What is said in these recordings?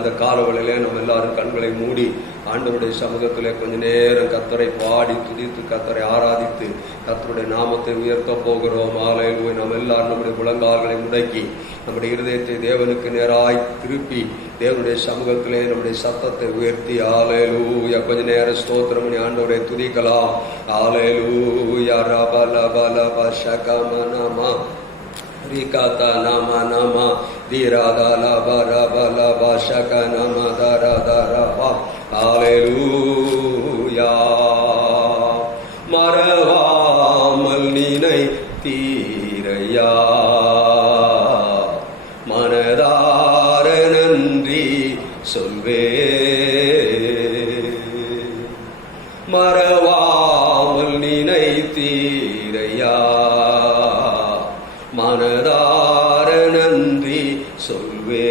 அந்த காலவழியிலே நம்ம எல்லாரும் கண்களை மூடி ஆண்டவருடைய சமூகத்திலே கொஞ்ச நேரம் கர்த்தரை பாடி துதித்து கர்த்தரை ஆராதித்து கர்த்தருடைய நாமத்தை உயர்த்த போகிறோம். ஹல்லேலூயா. நம்ம எல்லாரும் நம்முடைய முழங்கால்களை முடக்கி நம்முடைய இருதயத்தை தேவனுக்கு நேராய் திருப்பி தேவனுடைய சமூகத்திலே நம்முடைய சத்தத்தை உயர்த்தி ஹல்லேலூயா கொஞ்ச நேரம் ஸ்தோத்திரம் பண்ணி ஆண்டவரை துதிக்கலாம். ஹல்லேலூயா. ரபலபலபஷகமனமா ரிகாதா நாம நாம தீராதா பரபலபஷக நம தரதரபா. ஹல்லேலூயா. மறவாமல் நினை தீரையா மனதார நன்றி சொல்வே. மறவாமல் நினை தீரையா மனதார நன்றி சொல்வே.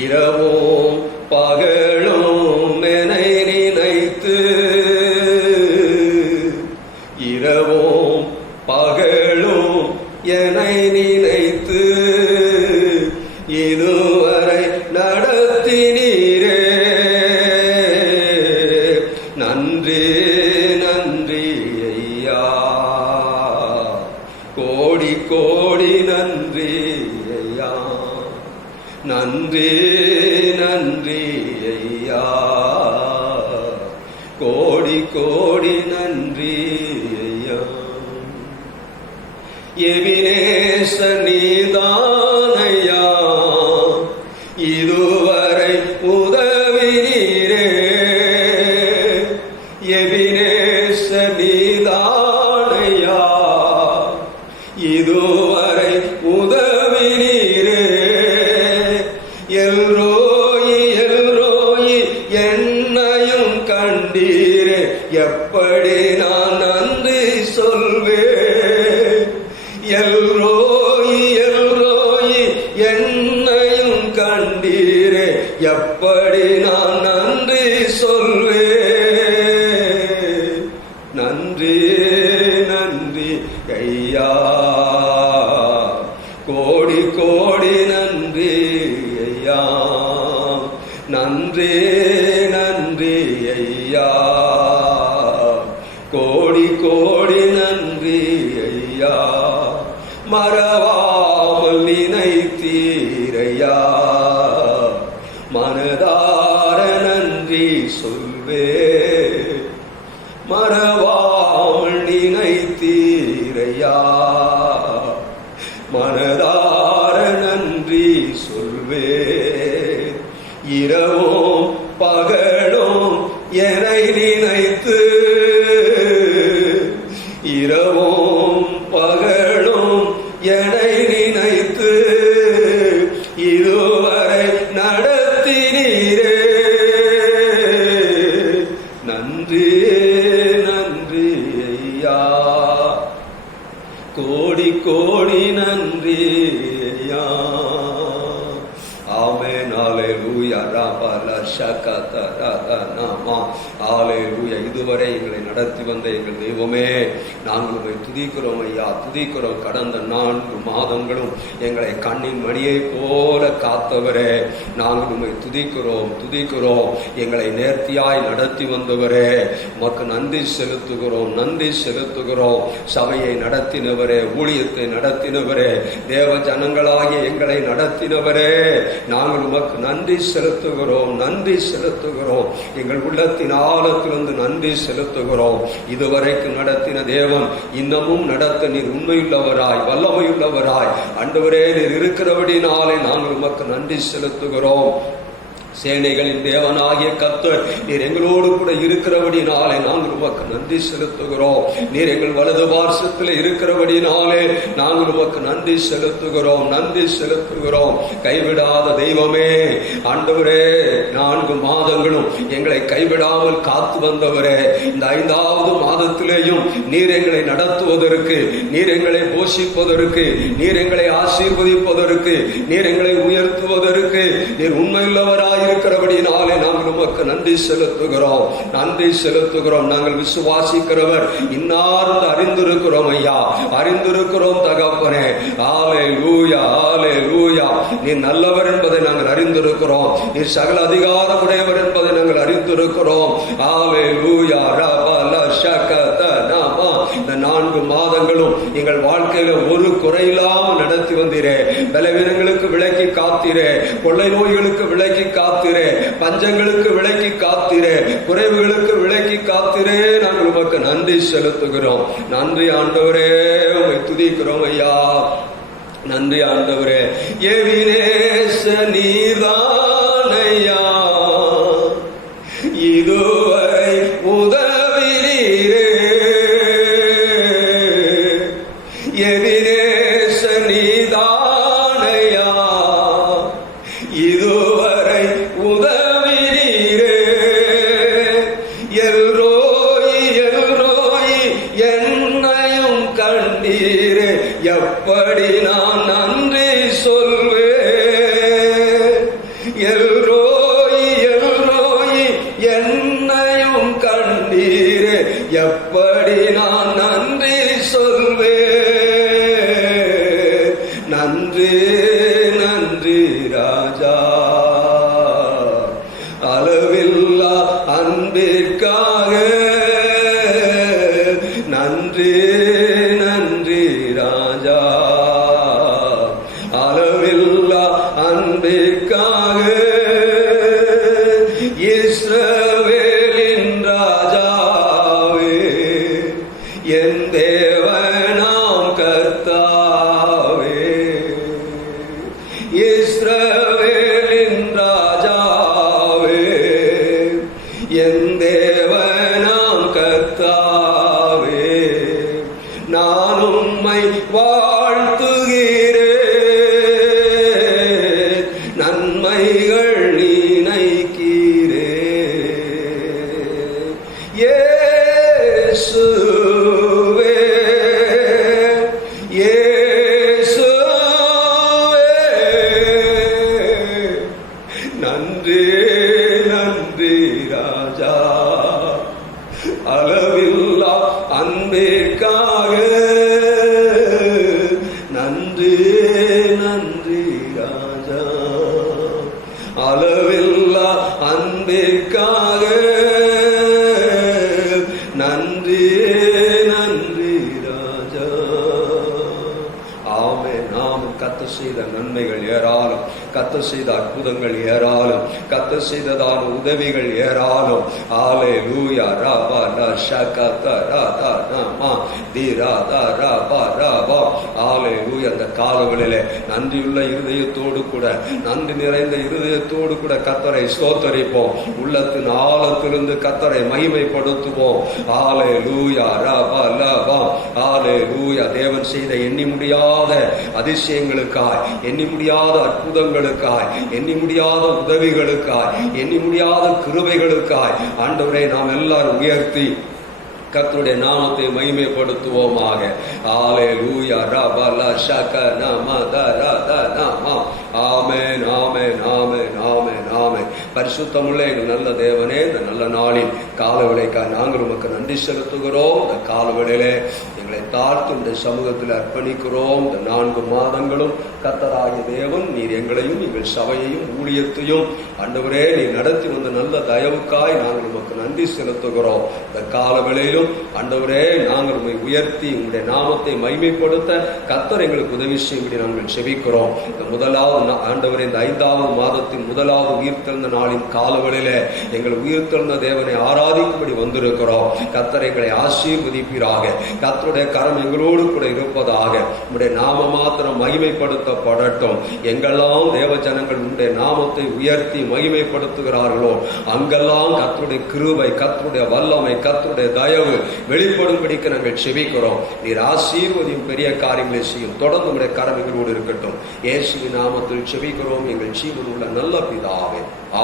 இரவும் பகலும் என்னை நினைத்து இரவும் பகலும் என்னை நினைத்து இதுவரை நடத்தினீரே. நன்றி நன்றி ஐயா. கோடி கோடி நன்றி ஐயா. நன்றி நன்றி ஐயா. கோடி கோடி நன்றி ஐயா. எபினேச நீதானையா இதுவரை உதவினீரே. எபினேச நீதானையா இதுவரை உதவினீரே. எல்ரோயி எல்ரோயி என்னையும் கண்டீரே. எப்படி நான் நன்றி சொல்வேன். எல்ரோயி எல்ரோயி என்னையும் கண்டீரே. எப்படி நான் நன்றி சொல்வேன். நன்றி நன்றி ஐயா. கோடி கோடி நன்றி ஐயா. நன்றி நன்றி ஐயா. கோடி கோடி நன்றி ஐயா. மறவாமல் நினைத்தீரையா மனதார நன்றி சொல்வே. மறவாமல் நினைத்தீரையா மனதார நன்றி சொல்வே. இரவும் பகலும் என்னை நினைத்து இரவும் பகலும் என்னை நினைத்து இதுவரை நடத்தினீரே. நன்றி நன்றி ஐயா. கோடி கோடி நன்றி ஐயா. ஆமென். ஹல்லேலூயா. ரபலஷகதரதனமா. ஹல்லேலூயா. இதுவரை எங்களை நடத்தி வந்த எங்கள் தெய்வமே நாங்கள் உம்மை துதிக்கிறோம் ஐயா. துதிக்கிறோம். கடந்த 4 மாதங்களும் எங்களை கண்ணின் மணியை போல காத்தவரே நாங்கள் உம்மை துதிக்கிறோம் துதிக்கிறோம். எங்களை நேர்த்தியாய் நடத்தி வந்தவரே உமக்கு நன்றி செலுத்துகிறோம் நன்றி செலுத்துகிறோம். சபையை நடத்தினவரே ஊழியத்தை நடத்தினவரே தேவ ஜனங்களாகிய எங்களை நடத்தினவரே நாங்கள் உமக்கு நன்றி செலுத்துகிறோம் நன்றி செலுத்துகிறோம். எங்கள் உள்ளத்தின் ஆழத்திலிருந்து நன்றி செலுத்துகிறோம். இதுவரைக்கும் நடத்தின தேவன் இன்னமும் நடத்த நீர் உண்மையுள்ளவராய் வல்லமையுள்ளவராய் ஆண்டவரே நீர் இருக்கிறபடினாலே நாங்கள் உமக்கு நன்றி செலுத்துகிறோம். சேனைகளின் தேவனாகிய கர்த்தர் நீர் எங்களோடு கூட இருக்கிறபடினாலே நாங்கள் உமக்கு நன்றி செலுத்துகிறோம். நீர் எங்கள் வலது பார்சத்தில் இருக்கிறபடினாலே நாங்கள் உமக்கு நன்றி செலுத்துகிறோம் நன்றி செலுத்துகிறோம். கைவிடாத தெய்வமே ஆண்டவரே 4 மாதங்களும் எங்களை கைவிடாமல் காத்து வந்தவரே இந்த 5வது மாதத்திலேயும் நீர் எங்களை நடத்துவதற்கு நீர் எங்களை போஷிப்பதற்கு நீர் எங்களை ஆசீர்வதிப்பதற்கு நீர் எங்களை உயர்த்துவதற்கு நீர் உண்மையுள்ளவராய் இருக்கிறபடினாலே நாங்கள் உமக்கு நன்றி செலுத்துகிறோம், நன்றி செலுத்துகிறோம். நாங்கள் விசுவாசிக்கிறவர் இன்னார் அறிந்திருக்கிறோம் ஐயா, அறிந்திருக்கிறோம் தகப்பனே. ஹல்லேலூயா, ஹல்லேலூயா. நீ நல்லவர் என்பதை நாங்கள் அறிந்திருக்கிறோம், நீ சகல அதிகாரம் உடையவர் என்பதை நாங்கள் அறிந்திருக்கிறோம். ஹல்லேலூயா. இந்த 4 மாதங்களும் எங்கள் வாழ்க்கையில ஒரு குறையில்லாமல் நடத்தி வந்தீரே. பலவீனங்களுக்கு விலக்கி காத்தீரே, கொள்ளை நோய்களுக்கு விலக்கி காத்தீரே, பஞ்சங்களுக்கு விலக்கி காத்தீரே, குறைவுகளுக்கு விலக்கி காத்தீரே. நாங்கள் உமக்கு நன்றி செலுத்துகிறோம். நன்றி ஆண்டவரே, உம்மை துதிக்கிறோம் ஐயா. நன்றி ஆண்டவரே. எபினேச நீர்தானையா இதுவரை உதவினீரே. எபினேச நீர்தானையா இதுவரை உதவினீரே. எல்ரோயி எல்ரோயி என்னையும் கண்டீரே. எப்படி நான் நன்றி சொல்வேன். எல்ரோயி எல்ரோயி என்னையும் கண்டீரே. எப்படி நான் நன்றி சொல்வேன். நன்றி நன்றி ராஜா, அளவில்லா அன்பிற்காக. நன்றி நன்றி ராஜா, அளவில்லா அன்பிற்காக. இஸ்ரவேலின் ராஜாவே, என் தேவனாம் கர்த்தாவே. இஸ்ரவேலின் ராஜாவே, என் தேவனாம் கர்த்தாவே. நான் உம்மை வாழ்த்துகிறேன், நன்மைகள் நினைக்கிறேன். இயேசுவே, இயேசுவே. நன்றி நன்றி ராஜா, அளவில்லா அன்பிற்காக. நன்றி நன்றி ராஜா, அளவில்லா அன்பிற்காக. நன்றி நன்றி ராஜா. ஆமென். நாம் கர்த்தர் செய்த நன்மைகள் ஏராளம், கர்த்தர் செய்த அற்புதங்கள் ஏராளம், கர்த்தர் செய்ததான உதவிகள் ஏராளம். ஹல்லேலூயா. ரபா ஷகத ரதா நமா திராதா ரபா ரபா. ஹல்லேலூயா. அந்த காலங்களிலே நன்றியுள்ள இருதயத்தோடு கூட, நன்றி நிறைந்த இருதயத்தோடு கூட கர்த்தரை ஸ்தோத்தரிப்போம். உள்ளத்தின் ஆழத்திலிருந்து கர்த்தரை மகிமைப்படுத்துவோம். ஹல்லேலூயா. ரபா லபா. ஹல்லேலூயா. தேவன் செய்த எண்ணி முடியாத அதிசயங்களுக்காய், எண்ணி முடியாத அற்புதங்களுக்காய், எண்ணி முடியாத உதவிகளுக்காய், எண்ணி முடியாத கிருபைகளுக்காய் ஆண்டவரை நாம் எல்லாரும் உயர்த்தி கர்த்தருடைய நாமத்தை மகிமைப்படுத்துவோமாக. ஹல்லேலூயா. ரபல ஷகன மதரத நம. ஆமென், ஆமென், ஆமென், ஆமென், ஆமென். பரிசுத்தமுள்ள எங்கள் நல்ல தேவனே, இந்த நல்ல நாளில் காலவேளைக்காய் நாங்கள் உமக்கு நன்றி செலுத்துகிறோம். இந்த காலவேளையிலே எங்களை தாழ்த்து இந்த சமூகத்தில் அர்ப்பணிக்கிறோம். இந்த 4 மாதங்களும் கர்த்தராகிய தேவன் நீர் எங்களையும் எங்கள் சபையையும் ஊழியத்தையும் ஆண்டவரே நீர் நடத்தி வந்த நல்ல தயவுக்காய் நாங்கள் உமக்கு நன்றி செலுத்துகிறோம். இந்த காலவேளையிலும் ஆண்டவரே நாங்கள் உம்மை உயர்த்தி உங்களுடைய நாமத்தை மகிமைப்படுத்த கர்த்தர் எங்களுக்கு உதவி செய்யும்படி நாங்கள் செபிக்கிறோம். இந்த முதலாவது ஆண்டவரே, இந்த 5வது மாதத்தின் முதலாவது உயிர்த்தெழுந்த நாளின் காலவெளியிலே எங்கள் உயிர்த்தெழுந்த தேவனை ஆராதிக்கும்படி வந்திருக்கிறோம். கர்த்தர் எங்களை ஆசீர்வதிப்பீராக. கர்த்தருடைய கரம் எங்களோடு கூட இருப்பதாக. உம்முடைய நாம மாத்திரம் மகிமைப்படுத்தப்படட்டும். எங்கெல்லாம் தேவ ஜனங்கள் உம்முடைய நாமத்தை உயர்த்தி மகிமைப்படுத்துகிறார்களோ அங்கெல்லாம் கர்த்தருடைய கிருபை, கர்த்தருடைய வல்லமை, கர்த்தருடைய தயவு வெளிப்படும்படிக்கு நாங்கள் செபிக்கிறோம். நீர் ஆசீர்வதியும் பெரிய காரியங்களை செய்யும். தொடர்ந்து உம்முடைய கரம் எங்களோடு இருக்கட்டும். இயேசுவின் நாமத்தில் செபிக்கிறோம் எங்கள் ஜீவனுள்ள நல்ல பிதாவே.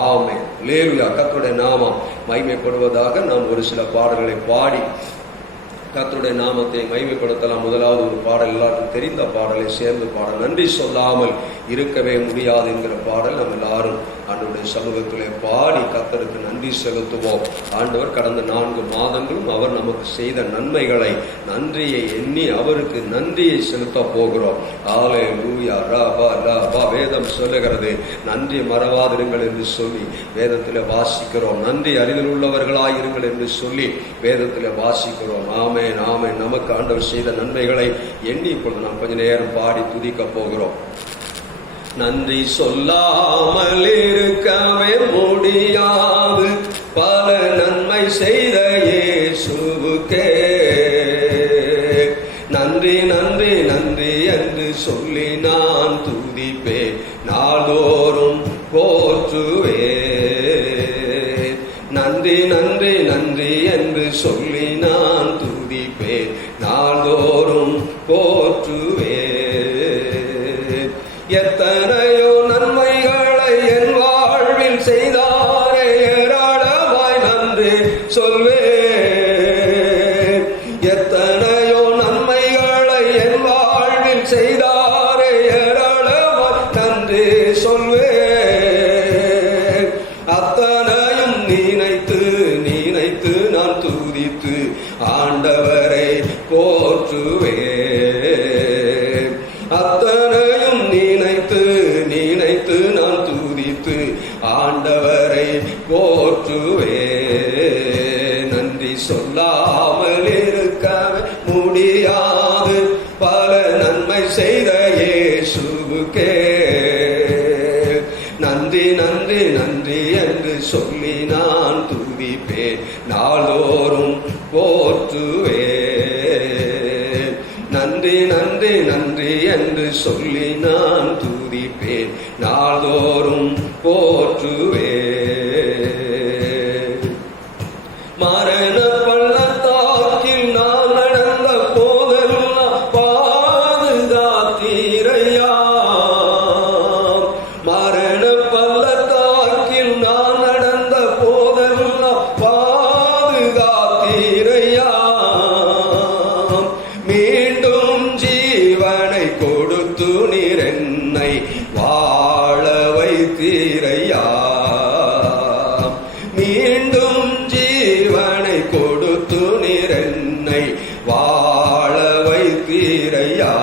ஆமென். அல்லேலூயா. கர்த்தருடைய நாமம் மகிமைப்படுவதாக. நாம் ஒரு சில பாடல்களை பாடி கர்த்தருடைய நாமத்தை மகிமைப்படுத்தலாம். முதலாவது ஒரு பாடல், எல்லாருக்கும் தெரிந்த பாடலை சேர்ந்து பாட, நன்றி சொல்லாமல் இருக்கவே முடியாது என்கிற பாடல் நம்ம எல்லாரும் ஆண்டவருடைய அவருடைய சமூகத்திலே பாடி கர்த்தருக்கு நன்றி செலுத்துவோம். ஆண்டவர் கடந்த 4 மாதங்களும் அவர் நமக்கு செய்த நன்மைகளை, நன்றியை எண்ணி அவருக்கு நன்றியை செலுத்த போகிறோம். ஹல்லேலூயா. ரபா ரபா. வேதம் சொல்லுகிறது, நன்றி மறவாதிருங்கள் என்று சொல்லி வேதத்தில் வாசிக்கிறோம். நன்றி அறிதல் உள்ளவர்களாயிருங்கள் என்று சொல்லி வேதத்தில் வாசிக்கிறோம். ஆமென், ஆமென். நமக்கு ஆண்டவர் செய்த நன்மைகளை எண்ணி இப்பொழுது நாம் கொஞ்ச நேரம் பாடி துதிக்க போகிறோம். நன்றி சொல்லாமல் இருக்கவே முடியாது, பல நன்மை செய்த இயேசுவுக்கே நன்றி நன்றி நன்றி என்று சொல்லி நான் துதிப்பே, நாள்தோறும் போற்றுவே. நன்றி நன்றி நன்றி என்று சொல்லி நான் துதிப்பே, நாள்தோறும் போற்றுவே. எத்தனையோ நன்மைகளை என் வாழ்வில் செய்தாரே, ஏராளமாய் நன்றி சொல்வே. எத்தனையோ நன்மைகளை என் வாழ்வில் செய்தாரே, ஏராளமாய் நன்றி சொல்வே. அத்தனையும் நினைத்து நினைத்து நான் துதித்து ஆண்டவரை போற்றுவே. அத்தனையும் நினைத்து நினைத்து நான் துதித்து ஆண்டவரை போற்றுவே. நன்றி சொல்லாமல் இருக்கவே முடியாது, பல நன்மை செய்த இயேசுவுக்கே நன்றி நன்றி நன்றி என்று சொல்லி நான் துதிப்பே, நாள்தோறும் போற்றுவே. நன்றி நன்றி நன்றி என்று சொல்லி நான் துதிப்பே, நாள்தோறும் போற்றுவே. மரண பள்ளத்தாக்கில் நான் நடந்த போதெல்லாம் பாதுகாத்தீரையா. மரண பள்ளத்தாக்கில் நான் நடந்த போதெல்லாம் பாதுகாத்தீரையா. மீண்டும் ஜீவனை கொடுத்து நீர் என்னை வாழ வைத்தீரையா. மீண்டும் ஜீவனை கொடுத்து நீர் என்னை வாழ வைத்தீரையா.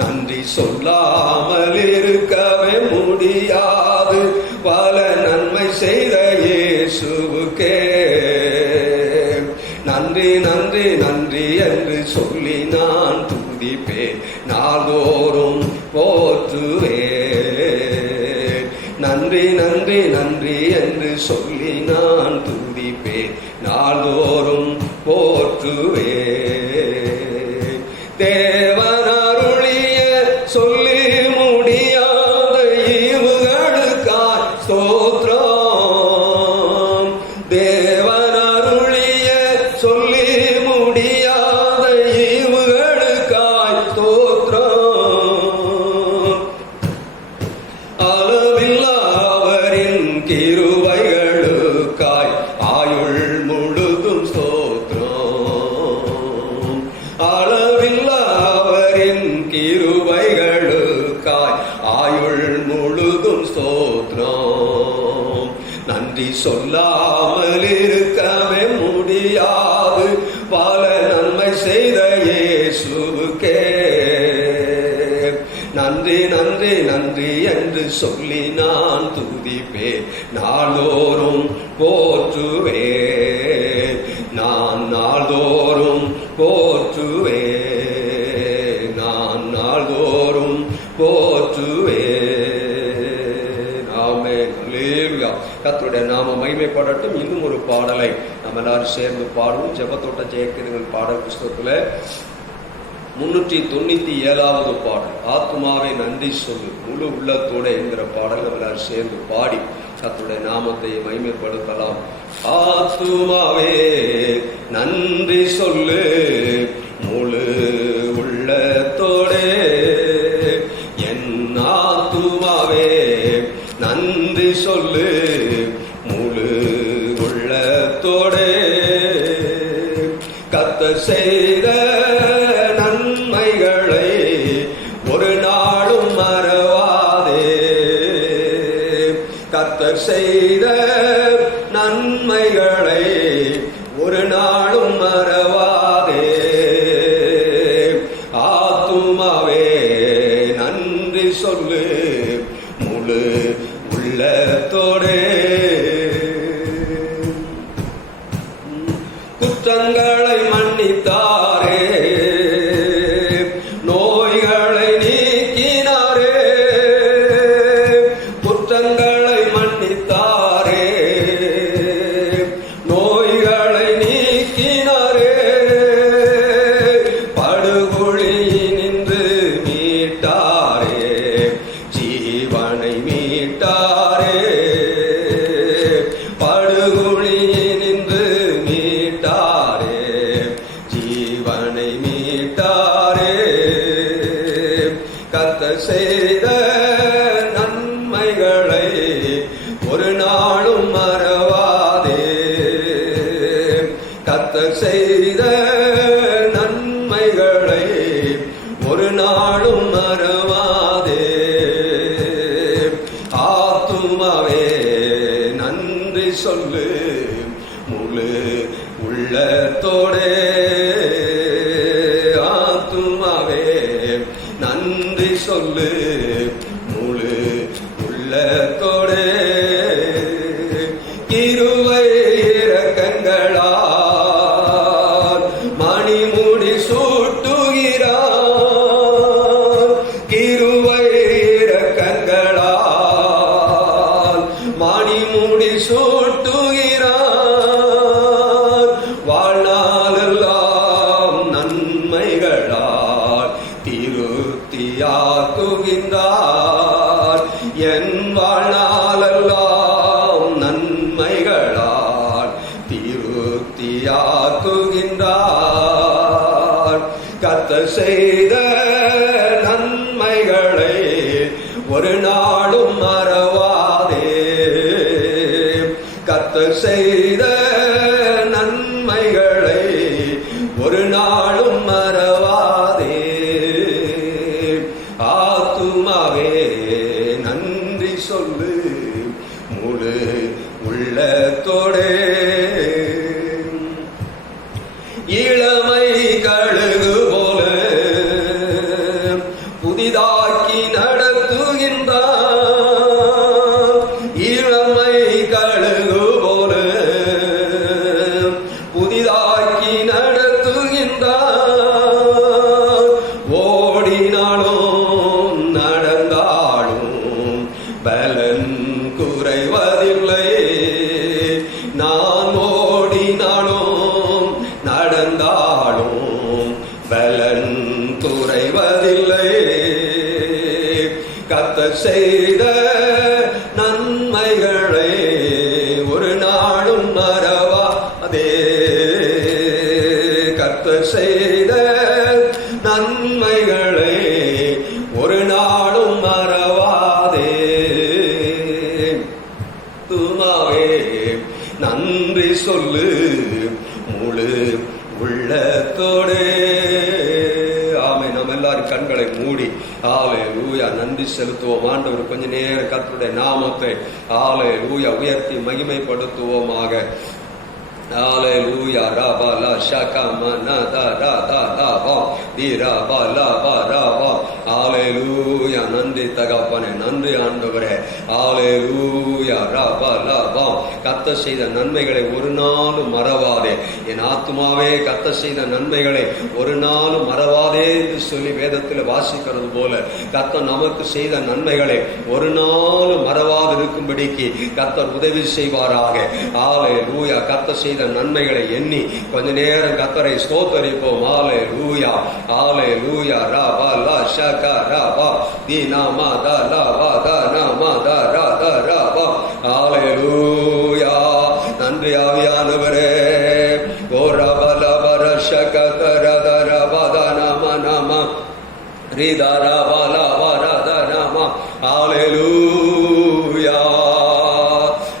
நன்றி சொல்லாமல் இருக்கவே முடியாது, பல நன்மை செய்த இயேசுவுக்கே நன்றி நன்றி நன்றி என்று சொல்லி நான் துதிப்பே, நாள்தோறும் போற்றுவே. நன்றி நன்றி நன்றி என்று சொல்லி நான் துதிப்பே, நாள்தோறும் போற்றுவே. தேவனருளிய சொல்லி முடியாத ஈவுகளுக்காய் ஸ்தோத்திரம். தேவனருளிய சொல்லி முடியாத ஈவுகளுக்காய் ஸ்தோத்திரம். அளவில்லா அவரின் கிருபைகளுக்காய் ஆயுள் முழுதும் ஸ்தோத்திரம். அளவில்லா அவரின் கிருபைகளுக்காய் ஆயுள் முழுதும் ஸ்தோத்திரம். நன்றி சொல்லாமல் இருக்கவே முடியாது, பல நன்மை செய்த இயேசுவுக்கே நன்றி நன்றி நன்றி என்று சொல்லி நான் துதிப்பே, நாள்தோறும் போற்றுவே. நான் நாள்தோறும் போற்றுவே, நான் நாள்தோறும் போற்றுவே. ஆமென். அல்லேலூயா. கர்த்தருடைய நாமம் மகிமைப்படட்டும். இன்னும் ஒரு பாடலை நம்ம எல்லாரும் சேர்ந்து பாடுவோம். ஜெபத்தோட்ட ஜெயக்கிரங்கள் பாடல் புஸ்தகத்துல 397வது பாடல், ஆத்துமாவை நன்றி சொல்லு முழு உள்ளத்தோட என்கிற பாடல் நம்ம எல்லாரும் சேர்ந்து பாடி கர்த்தருடைய நாமத்தை மகிமைப்படுத்தலாம். ஆத்துமாவே நன்றி சொல்லு முழு உள்ளத்தோடே, என் ஆத்துமாவே நன்றி சொல்லு முழு உள்ளத்தோடே. கர்த்தர் செய்த நன்மைகளை ஒரு நாளும் மறவாதே, குற்றங்களை மன்னித்தாரே, நோய்களை நீக்கினாரே, குற்றங்களை மன்னித்தாரே, நோய்களை நீக்கினாரே, படுகொழியினின்று மீட்டாரே, ஜீவனை மீட்டாரே, படுகொழியினின்று மீட்டாரே, ஜீவனை மீட்டாரே. கர்த்தர் செய்த நன்மைகளை ஒரு நாளும் மறவாதே, கர்த்தர் செய்த நன்மைகளை ஒரு நாளும் மறவாதே. ஆத்துமாவே நன்றி சொல்லு முழு உள்ளத்தோடே, ஆத்துமாவே நன்றி சொல்லு முழு உள்ளத்தோடே. கிருபை இரக்கங்களால் மணிமுடி சூட்டுகிறார், கிருபை இரக்கங்களால் மணிமுடி சூட்டுகிறார். வாழ்நாளெல்லாம் நன்மைகளால் திருப்தியாக்குகின்றார், என் வாழ்நாளெல்லாம் நன்மைகளால் திருப்தியாக்குகின்றார். கர்த்தர் செய்த நன்மைகளை ஒரு நாளும் மறவாதே, கர்த்தர் செய்த நன்மைகளை ஒரு நாளும் மறவாதே. ஆத்துமாவே நன்றி சொல்லு முழு உள்ளத்தோடே. இளமை கழுகு போல புதிதாக்கி நடத்துகின்றார், இளமை கழுகு போல புதிதாக்கி நடத்துகின்றார். ஓடினாலும் நடந்தாலும் பலன் குறைவதில்லை, நான் ஓடினாலும் நடந்தாலும் பலன் குறைவதில்லை. கர்த்தர் செய்த நன்மைகளை ஒரு நாளும் மறவாதே, கர்த்தர் செய்த நன்மைகளை ஒரு நாளும் மறவாதே. துமாவே நன்றி சொல்லு முழு உள்ளத்தோடே. ஆமை நம்ம எல்லாரும் கண்களை மூடி ஹல்லேலூயா நன்றி செலுத்துவோம். ஆண்டவர் கொஞ்ச நேரம் கர்த்தருடைய நாமத்தை ஹல்லேலூயா உயர்த்தி மகிமைப்படுத்துவோமாக. ஹல்லேலூயா ரபா லா ஷகா மனா தா ரா தா லா வா தி ரபா லா வா ரா வா. ஹல்லேலூயா நன்றி தகப்பனே, நன்றி ஆண்டவரே. ஹல்லேலூயா ரபா லா வா. கர்த்தர் செய்த நன்மைகளை ஒரு நாளும் மறவாதே, என் ஆத்துமாவே கர்த்தர் செய்த நன்மைகளை ஒரு நாளும் மறவாதே என்று சொல்லி வேதத்தில் வாசிக்கிறது போல கர்த்தர் நமக்கு செய்த நன்மைகளை ஒரு நாளும் மறவாது இருக்கும்படிக்கு கர்த்தர் உதவி செய்வாராக. ஹல்லேலூயா கர்த்தர் செய்த நன்மைகளை எண்ணி கொஞ்ச நேரம் கர்த்தரை ஸ்தோத்தரிப்போம். ஹல்லேலூயா ஹல்லேலூயா ரபா லா ஷகா ரபா தி நாமா தா லா வா தா நாமா தா ரா தா ரா வா. ஹல்லேலூயா நன்றி ஆவியானவரே. ஓ ரபா லபா ர ஷகா த ர த ர வா தா நாமா நாமா ரி தா ரா வா லா வா ரா தா நாமா. ஹல்லேலூயா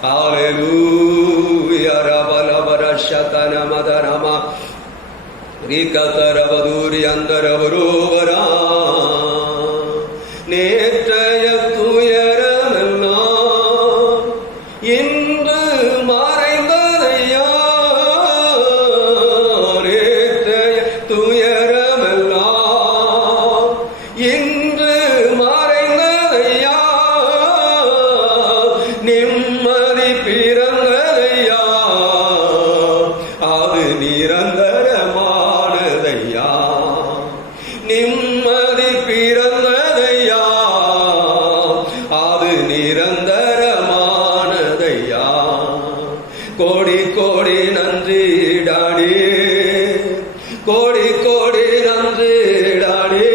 ஹல்லேலூயா ரபா லபா ர ஷகா நாமா தா நாமா ரி க த ர வ து ரி அந்தர வரோவரா. நேற்றைய துயரமெல்லாம் இன்று மறைந்ததையா, நேற்றைய துயரமெல்லாம் இன்று மறைந்ததையா, நிம்மதி பிறந்ததையா, அது நிரந்தரமானதையா, நிம்மதி பிறந்ததையா, அது நிரந்தரமானதையா. கோடி கோடி நன்றி டாடி, கோடி கோடி நன்றி டாடி,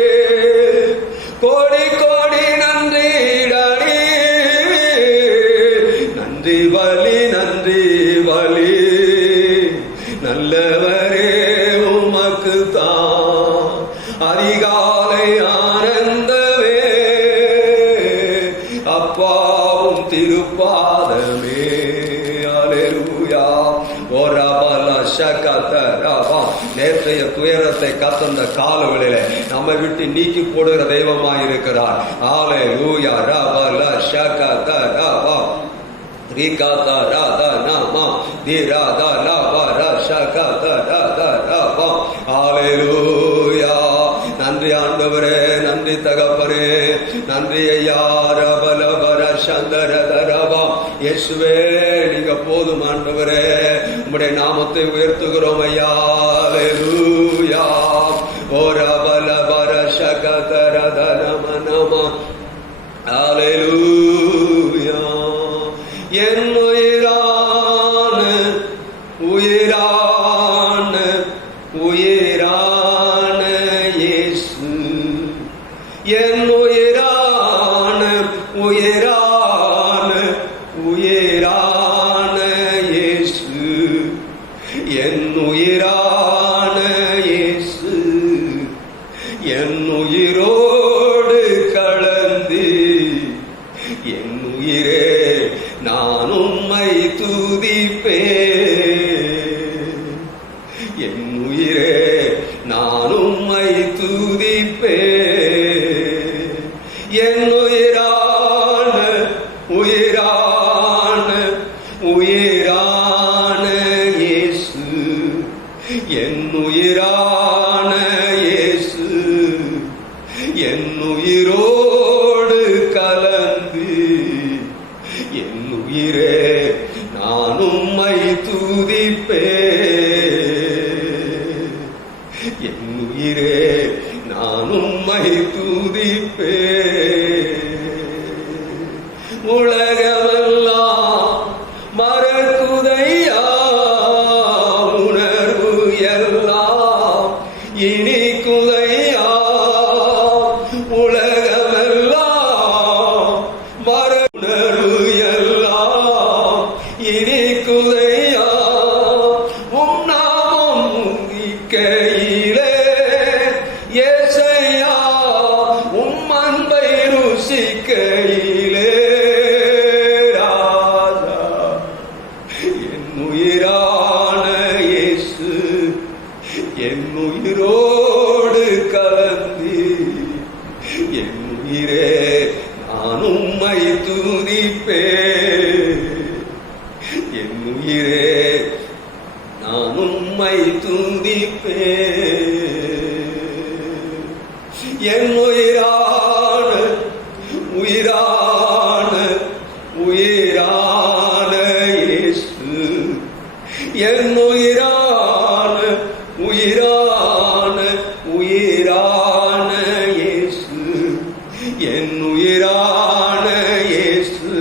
கோடி கோடி நன்றி டாடி. நன்றி வலி நன்றி வலி நல்லவரே உமக்கு தான். அதிகாலை ஆனந்தமே அப்பாவும் திருப்பாதமே. அல்லேலூயா. நேற்றைய துயரத்தை கத்தந்த காலவெளியில நம்மை விட்டு நீக்கி போடுகிற தெய்வமாய் இருக்கிறார். அல்லேலூயா. ரபல ஷகத ரப ரிகத ரத நம திரத லபர ஷகத ரத ரப. அல்லேலூயா. நன்றி ஆண்டவரே, நன்றி தகப்பனே, நன்றி ஐயா. ரபலபர சந்தரதரபா. இயேசுவே நீங்க போதும் ஆண்டவரே, உம்முடைய நாமத்தை உயர்த்துகிறோம் ஐயா. அல்லேலூயா. ஓ ரபலபர ஷகதரத நம நம. அல்லேலூயா. என் உயிரான உயிரான உயிரான இயேசு, என் உயிரான உயிரான உயிரான இயேசு, என் உயிரான இயேசு, என் உயிரோடு கலந்து என் உயிரே நான் உம்மை துதிப்பேன். என் உயிரே நான் உம்மை துதிப்பேன். என் உயிரான உயிரான உயிரான இயேசு, என் உயிரான இயேசு, என் உயிரோடு கலந்து என் உயிரே நான் உம்மை துதிப்பேன். என் உயிரே நான் உம்மை துதிப்பேன். உலகமெல்லாம் மறக்குதையா, உணர்வு எல்லாம் இனிக்குதையா. உலகமெல்லாம் உணர்வு எல்லாம் இனிக்குதையா. உம் நாமம் உதிக்கையிலே ஏசையா, உம் அன்பை ருசிக்கையிலே ராஜா. என் உயிரான இயேசு, என் உயிரோடு கலந்து என் உயிரே நான் உம்மை துதிப்பேன். என் உயிரே நான் உம்மை துதிப்பேன். என் உயிரான உயிரான உயிரான இயேசு, என் உயிரான உயிரான உயிரான இயேசு, என் உயிரான இயேசு,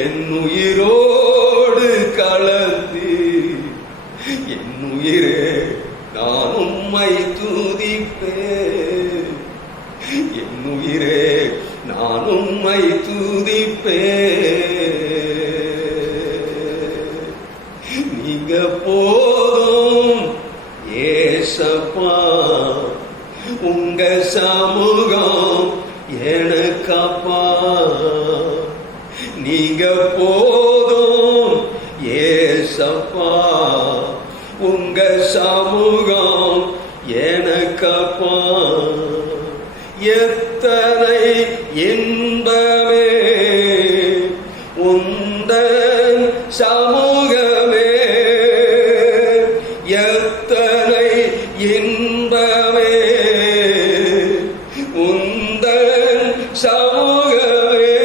என் உயிரோடு கலந்து என் உயிரே நான் உம்மை துதிப்பேன். என் உயிரே நான் உம்மை துதிப்பேன். நீங்க போதும் ஏசப்பா, உங்க சமூகம் எனக்கப்பா. நீங்க போதும் ஏசப்பா, உங்க சமூகம் எனக்கப்பா. எத்தனை இன்பமே உந்தன் சமூகமே, எத்தனை இன்பமே உந்தன் சமூகமே.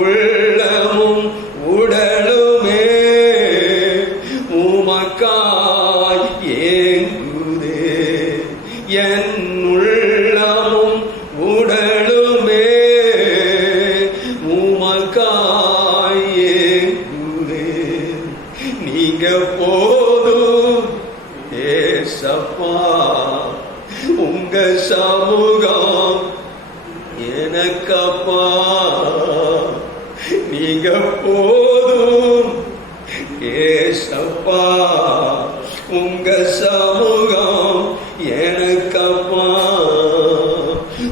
உள்ளமும் உடலுமே உம்மை போதும் ஏசப்பா, உங்க சமூகம் எனக்கப்பா. நீங்க போதும் ஏசப்பா, உங்க சமூகம் எனக்கப்பா.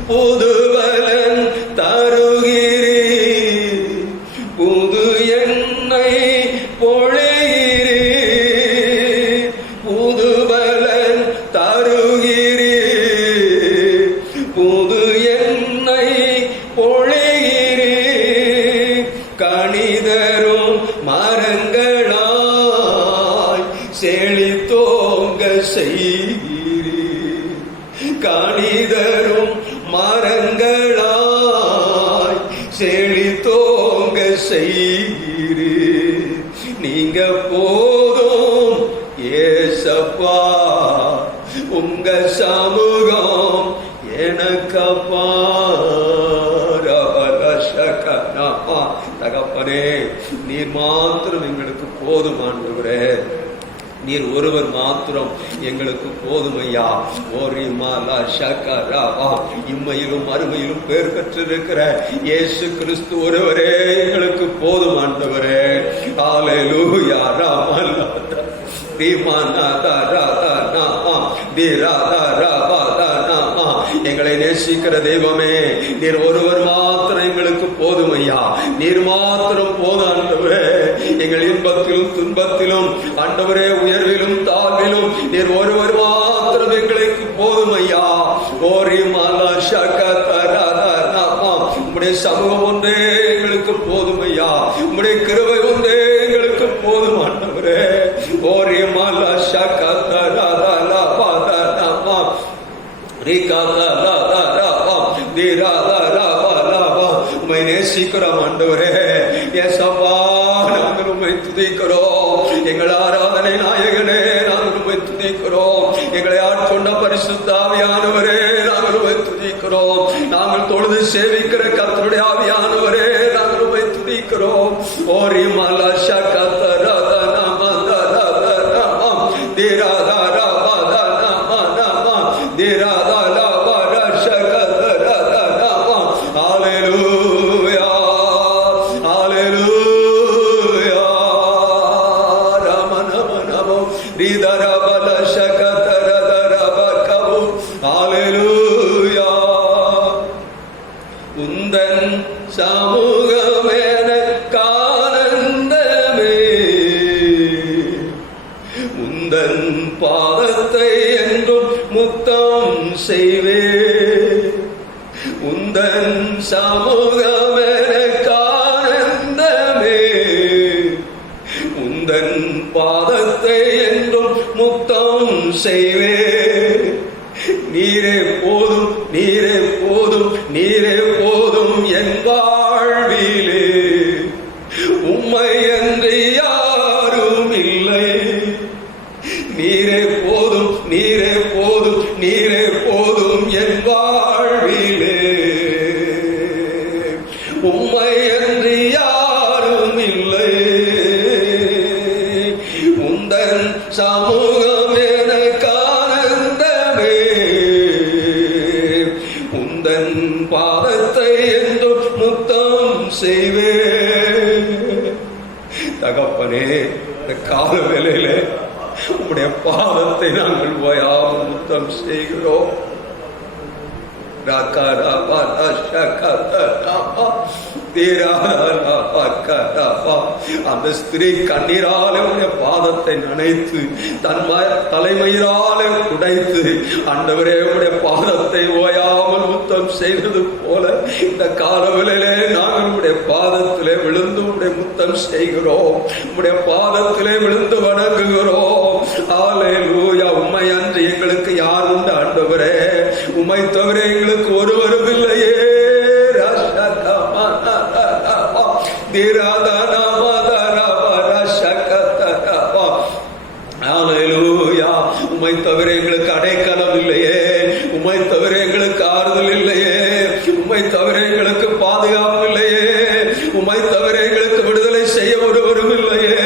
புதுவலன் தருகிறீர், புது எண்ணெய் பொழிகிறீர். புதுவலன் தருகிறீர், புது எண்ணெய் பொழிகிறீர். கனிதரும் மரங்களாய் செழித்தோங்க செய்கிறீர். கனிதரும் மரங்களாய் செழித்தோங்க செய்கிறீர். நீங்க போதும் ஏசப்பா, உங்க சமூகம் எனக்கப்பா. தகப்பனே, நீர் மாத்திரம் எங்களுக்கு போதும் ஆண்டவரே. நீர் ஒருவர் மாத்திரம் எங்களுக்கு போதும் ஐயா. இம்மையிலும் அருமையிலும் பேர் பெற்றிருக்கிற இயேசு கிறிஸ்து ஒருவரே எங்களுக்கு போதும் ஆண்டவரே. ஹல்லேலூயா. எங்களை நேசிக்கிற தெய்வமே, நீர் ஒருவர் மாத்திரம் எங்களுக்கு போதும் ஐயா. நீர் மாத்திரம் போதும் ஆண்டவரே. எங்கள் இன்பத்திலும் துன்பத்திலும் ஆண்டவரே, உயர்விலும் தாழ்விலும் நீர் ஒருவர் மாத்திரம் எங்களுக்கு போதும் ஐயா. உம்முடைய சமூகம் ஒன்றே எங்களுக்கு போதும் ஐயா. உம்முடைய கிருபை ஒன்றே எங்களுக்கு போதும் ஆண்டவரே. உம்மை நேசிக்கிறோம் ஆண்டவரே. ஏசப்பா, நாங்கள் உம்மை துதிக்கிறோம். எங்கள் ஆராதனை நாயகனே, நாங்கள் உம்மை துதிக்கிறோம். எங்களை ஆட்கொண்ட பரிசுத்த ஆவியானவரே, நாங்கள் உம்மை துதிக்கிறோம். நாங்கள் தொழுது சேவிக்கிற கர்த்தருடைய ஆவியானவரே, நாங்கள் உம்மை துதிக்கிறோம். ஓரி மலா உந்தன் சமூகமேன கானந்தமே, உந்தன் பாதத்தை என்றும் முத்தம் செய்வே. உந்தன் சமூகமேன கானந்தமே, உந்தன் பாதத்தை என்றும் முத்தம் செய்வே. நீரே போதும், நீரே போதும், நீரே போதும் என் வாழ்விலே. உம்மை என்று யாரும் இல்லை. நீரே போதும், நீரே போதும், நீரே போதும் என் வாழ்விலே. உம்மை என்று யாரும் இல்லை. உந்தன் சமூகம் எனக்கு ஆனந்தமே, உந்தன் பாதத்தை என்றும் முத்தம் செய்வே. தகப்பனே, இந்த கால வேளையில உம்முடைய பாதத்தை நாங்கள் ஓயாமல் முத்தம் செய்கிறோம். அந்த ஸ்திரீ கண்ணீராலே உடைய பாதத்தை நனைத்து தன் தலைமையினாலே உடைத்து ஆண்டவரே உடைய பாதத்தை ஓயாமல் முத்தம் செய்வது போல இந்த காலவெளியிலே நாங்கள் உடைய பாதத்திலே விழுந்து உடைய முத்தம் செய்கிறோம். உடைய பாதத்திலே விழுந்து வணங்குகிறோம். ஹல்லேலூயா. உம்மை அன்று எங்களுக்கு யார் உண்டு ஆண்டவரே? உம்மை தவிர எங்களுக்கு ஒருவரும் இல்லையே. உம்மை தவிர எங்களுக்கு அடைக்கலம் இல்லையே. உம்மை தவிர எங்களுக்கு ஆறுதல் இல்லையே. உம்மை தவிர எங்களுக்கு பாதுகாப்பு இல்லையே. உம்மை தவிர எங்களுக்கு விடுதலை செய்ய ஒருவரும் இல்லையே.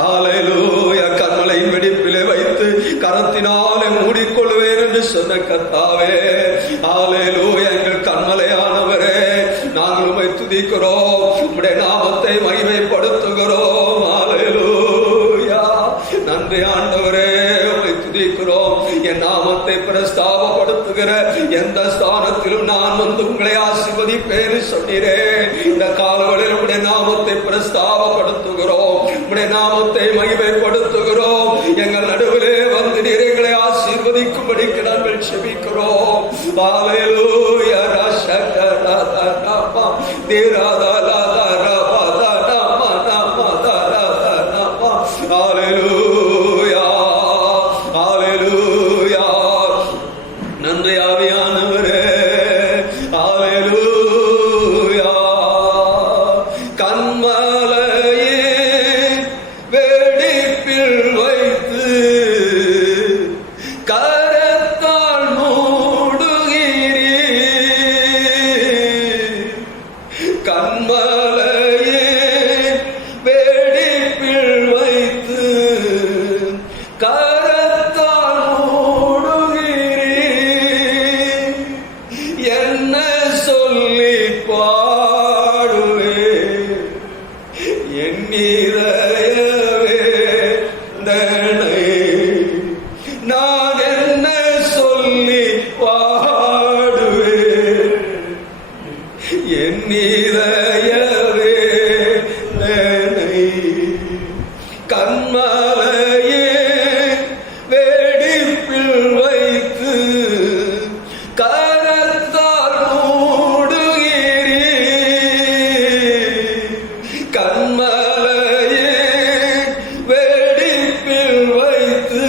ஹல்லேலூயா. என்று சொன்ன கர்த்தாவே, ஹல்லேலூயா. எங்கள் கண்மலையானவரே, நாங்கள் உம்மை துதிக்கிறோம், உம்முடைய நாமத்தை மகிமைப்படுத்துகிறோம். ஹல்லேலூயா. நன்றி ஆண்டவரே, உம்மை துதிக்கிறோம். என் நாமத்தை பிரஸ்தாபப்படுத்துகிற எந்த ஸ்தானத்திலும் நான் வந்து உங்களை ஆசீர்வதிப்பேன் சொன்னீரே. இந்த காலங்களில் உம்முடைய நாமத்தை பிரஸ்தாபப்படுத்துகிறோம், உம்முடைய நாமத்தை மகிமைப்படுத்துகிறோம். எங்கள் நடுவிலே வந்து நீர் எங்களை ஆசீர்வதிக்கும்படிக்கு நாங்கள் செபிக்கிறோம். ஹல்லேலூயா. ஹல்லேலூயா. ஹல்லேலூயா. நன்றி ஆவியானவரே. ஹல்லேலூயா. கண்மலையே வெடிப்பில் வைத்து கரத்தால் மூடுகிறீர். கண்மலையே வெடிப்பில் வைத்து கரத்தால் மூடுகிறீர். என்ன சொல்லி பாடுவே என் இதயவே தனை. நான் என்ன சொல்லி பாடுவே என் இதயவே தனை. கண்மலையே வெடிப்பில் வைத்து கரத்தால் மூடுகிறீர். கண்மலையே வெடிப்பில் வைத்து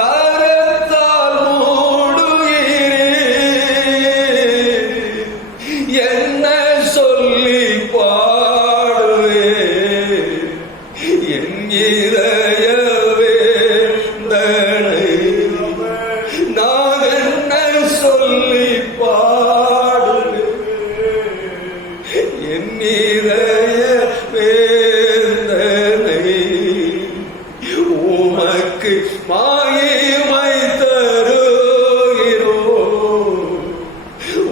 கரத்தால் மூடுகிறீர். என்ன சொல்லி பாடுவே என் இதயவே தனை. நான் என்ன சொல்லி பாடுவே என் இதயவே தனை. உமக்கு மகிமை தருகிறோம்,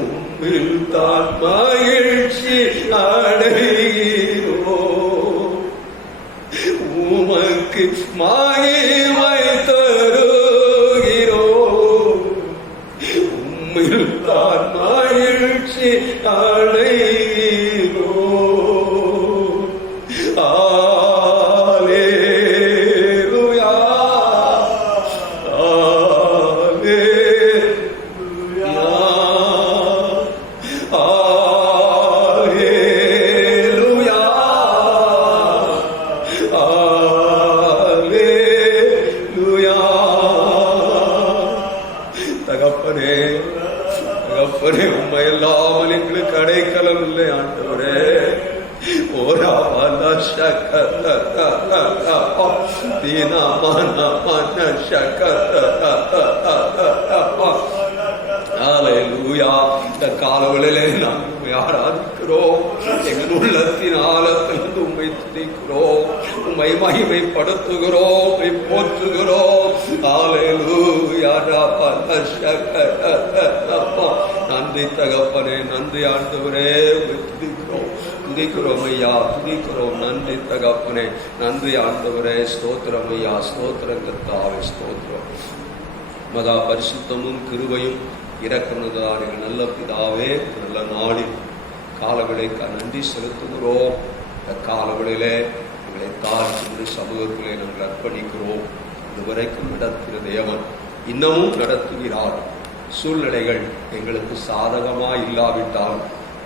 உம்மில் தான் மகிழ்ச்சி அடைகிறோம். உமக்கு மகிமை தருகிறோம், உம்மில் தான் மகிழ்ச்சி அடைகிறோம். ஹல்லேலூயா. ஹல்லேலூயா. ஹல்லேலூயா. ஹல்லேலூயா. தகப்பனே, தகப்பனே, உம்மை இல்லாமல் எங்களுக்கு அடைக்கலம் இல்லை ஆண்டவரே. ஹல்லேலூயா. இந்த காலவெளியிலே நாம் உம்மை ஆராதிக்கிறோம். எங்கள் உள்ளத்தின் ஆழத்திலிருந்து உம்மை துதிக்கிறோம், உம்மை மகிமைப்படுத்துகிறோம், உம்மை போற்றுகிறோம். ஹல்லேலூயா. நன்றி தகப்பனே, நன்றி ஆண்டவரே, உம்மை துதிக்கிறோம், துதிக்கிறோம் ஐயா, துதிக்கிறோம். நன்றி தகப்பனே, நன்றி ஆண்டவரே. ஸ்தோத்திரம் ஐயா, ஸ்தோத்திரம் கர்த்தாவே, ஸ்தோத்திரம். மகா பரிசுத்தமும் கிருபையும் இரக்கமுள்ளதான எங்கள் நல்ல பிதாவே, நல்ல நாளில் காலவிளைக்கு நன்றி செலுத்துகிறோம். இந்த காலவிளையிலே எங்களை தாழ்த்தி சமூகத்திலே நாங்கள் அர்ப்பணிக்கிறோம். இதுவரைக்கும் நடத்துகிற தேவன் இன்னமும் நடத்துகிறார். சூழ்நிலைகள் எங்களுக்கு சாதகமாக இல்லாவிட்டால்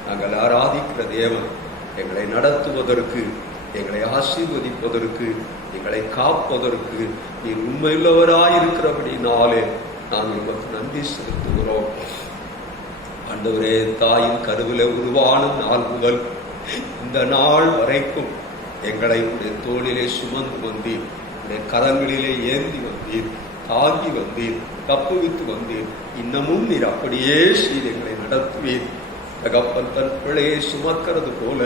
நாங்கள் ஆராதிக்கிற தேவன் எங்களை நடத்துவதற்கு, எங்களை ஆசீர்வதிப்பதற்கு, எங்களை காப்பதற்கு நீர் உண்மையுள்ளவராயிருக்கிறபடினாலே நாங்கள் உங்களுக்கு நன்றி செலுத்துகிறோம். ஆண்டவரே, தாயின் கருவிலே உருவான நாள் முதல் இந்த நாள் வரைக்கும் எங்களை உடைய தோளிலே சுமந்து வந்தீர், உடைய கரங்களிலே ஏந்தி வந்தீர், தாங்கி வந்தீர், தப்புவித்து வந்தீர். இன்னமும் நீர் அப்படியே செய்து எங்களை நடத்துவீர். தகப்பன் தன் பிள்ளையை சுமக்கிறது போல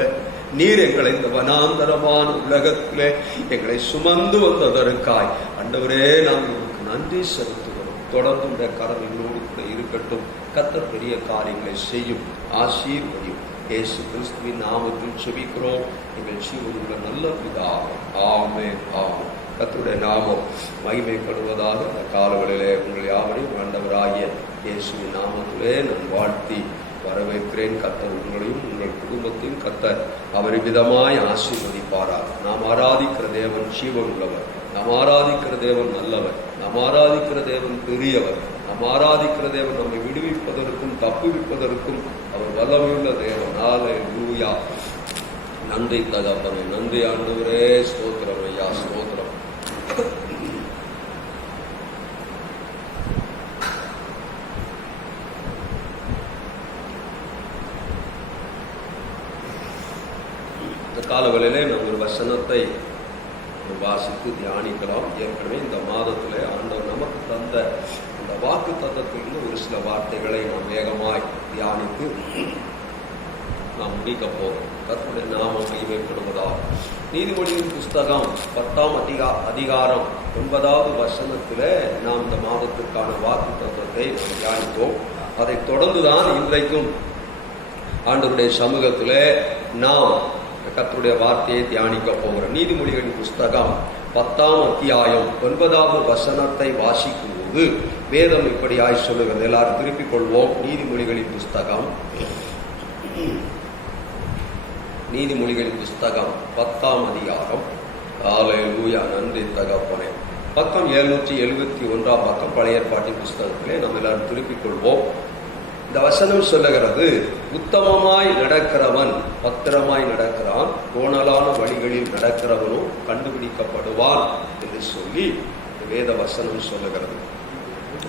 நீர் எங்களை இந்த வனாந்தரமான உலகத்திலே எங்களை சுமந்து வந்ததற்காய் ஆண்டவரே நாங்கள் உங்களுக்கு நன்றி செலுத்துகிறோம். தொடர்ந்து இந்த கரம் என்னோடு கூட இருக்கட்டும். கர்த்தர் பெரிய காரியங்களை செய்யும். ஆசீர்வதியும். இயேசு கிறிஸ்துவின் நாமத்தில் செபிக்கிறோம் எங்கள் ஜீவனுள்ள நல்ல பிதாவே. ஆமென். ஆமென். கர்த்தருடைய நாமம் மகிமைப்படுவதாக. இந்த காலங்களிலே உங்கள் யாவரையும் ஆண்டவராகிய இயேசுவின் நாமத்திலே நான் வாழ்த்தி வரவேற்கிறேன். கர்த்தர் உங்களையும் உங்கள் குடும்பத்தையும் கர்த்தர் அபரிமிதமாய் ஆசீர்வதிப்பாராக. நாம் ஆராதிக்கிற தேவன் ஜீவன் உள்ளவர். நாம் ஆராதிக்கிற தேவன் நல்லவர். நாம் ஆராதிக்கிற தேவன் பெரியவர். நாம் ஆராதிக்கிற தேவன் நம்மை விடுவிப்பதற்கும் தப்புவிப்பதற்கும் அவர் வல்லமையுள்ள தேவன். ஹல்லேலூயா. நன்றி தகப்பனே, நன்றி ஆண்டவரே. ஸ்தோத்திரம் ஐயா, ஸ்தோத்திரம். இந்த காலவெளியிலே நாம் ஒரு வசனத்தை வாசித்து தியானிக்கலாம். ஏற்கனவே இந்த மாதத்திலே ஆண்டவர் நமக்கு தந்த இந்த வாக்கு தத்தத்திலிருந்து ஒரு சில வார்த்தைகளை நாம் வேகமாய் தியானித்து நாம் முடிக்க போகிறோம். கர்த்தருடைய நாமம் மகிமைப்படுவதா. நீதிமொழியின் புஸ்தகம் 10ஆம் அதிகாரம் 9வது வசனத்திலே நாம் இந்த மாதத்திற்கான வாக்கு தத்தத்தை தியானித்தோம். அதை தொடர்ந்துதான் இன்றைக்கும் ஆண்டவருடைய சமூகத்திலே நாம் கர்த்தருடைய வார்த்தையை தியானிக்க போகிறோம். நீதிமொழிகளின் புஸ்தகம் 10ஆம் அத்தியாயம் 9வது வசனத்தை வாசிக்கும் போது வேதம் இப்படியாய் சொல்லுகிறது. எல்லாரும் திருப்பிக் கொள்வோம். நீதிமொழிகளின் புஸ்தகம் 10ஆம் அதிகாரம். ஹல்லேலூயா. நன்றி தகப்பனே. பக்கம் 771 பக்கம் பழைய ஏற்பாட்டின் புஸ்தகத்திலே நம்ம எல்லாரும் திருப்பிக் கொள்வோம். இந்த வசனம் சொல்லுகிறது, உத்தமமாய் நடக்கிறவன் பத்திரமாய் நடக்கிறான், கோணலான வழிகளில் நடக்கிறவனும் கண்டுபிடிக்கப்படுவான் என்று சொல்லி வேத வசனம் சொல்லுகிறது.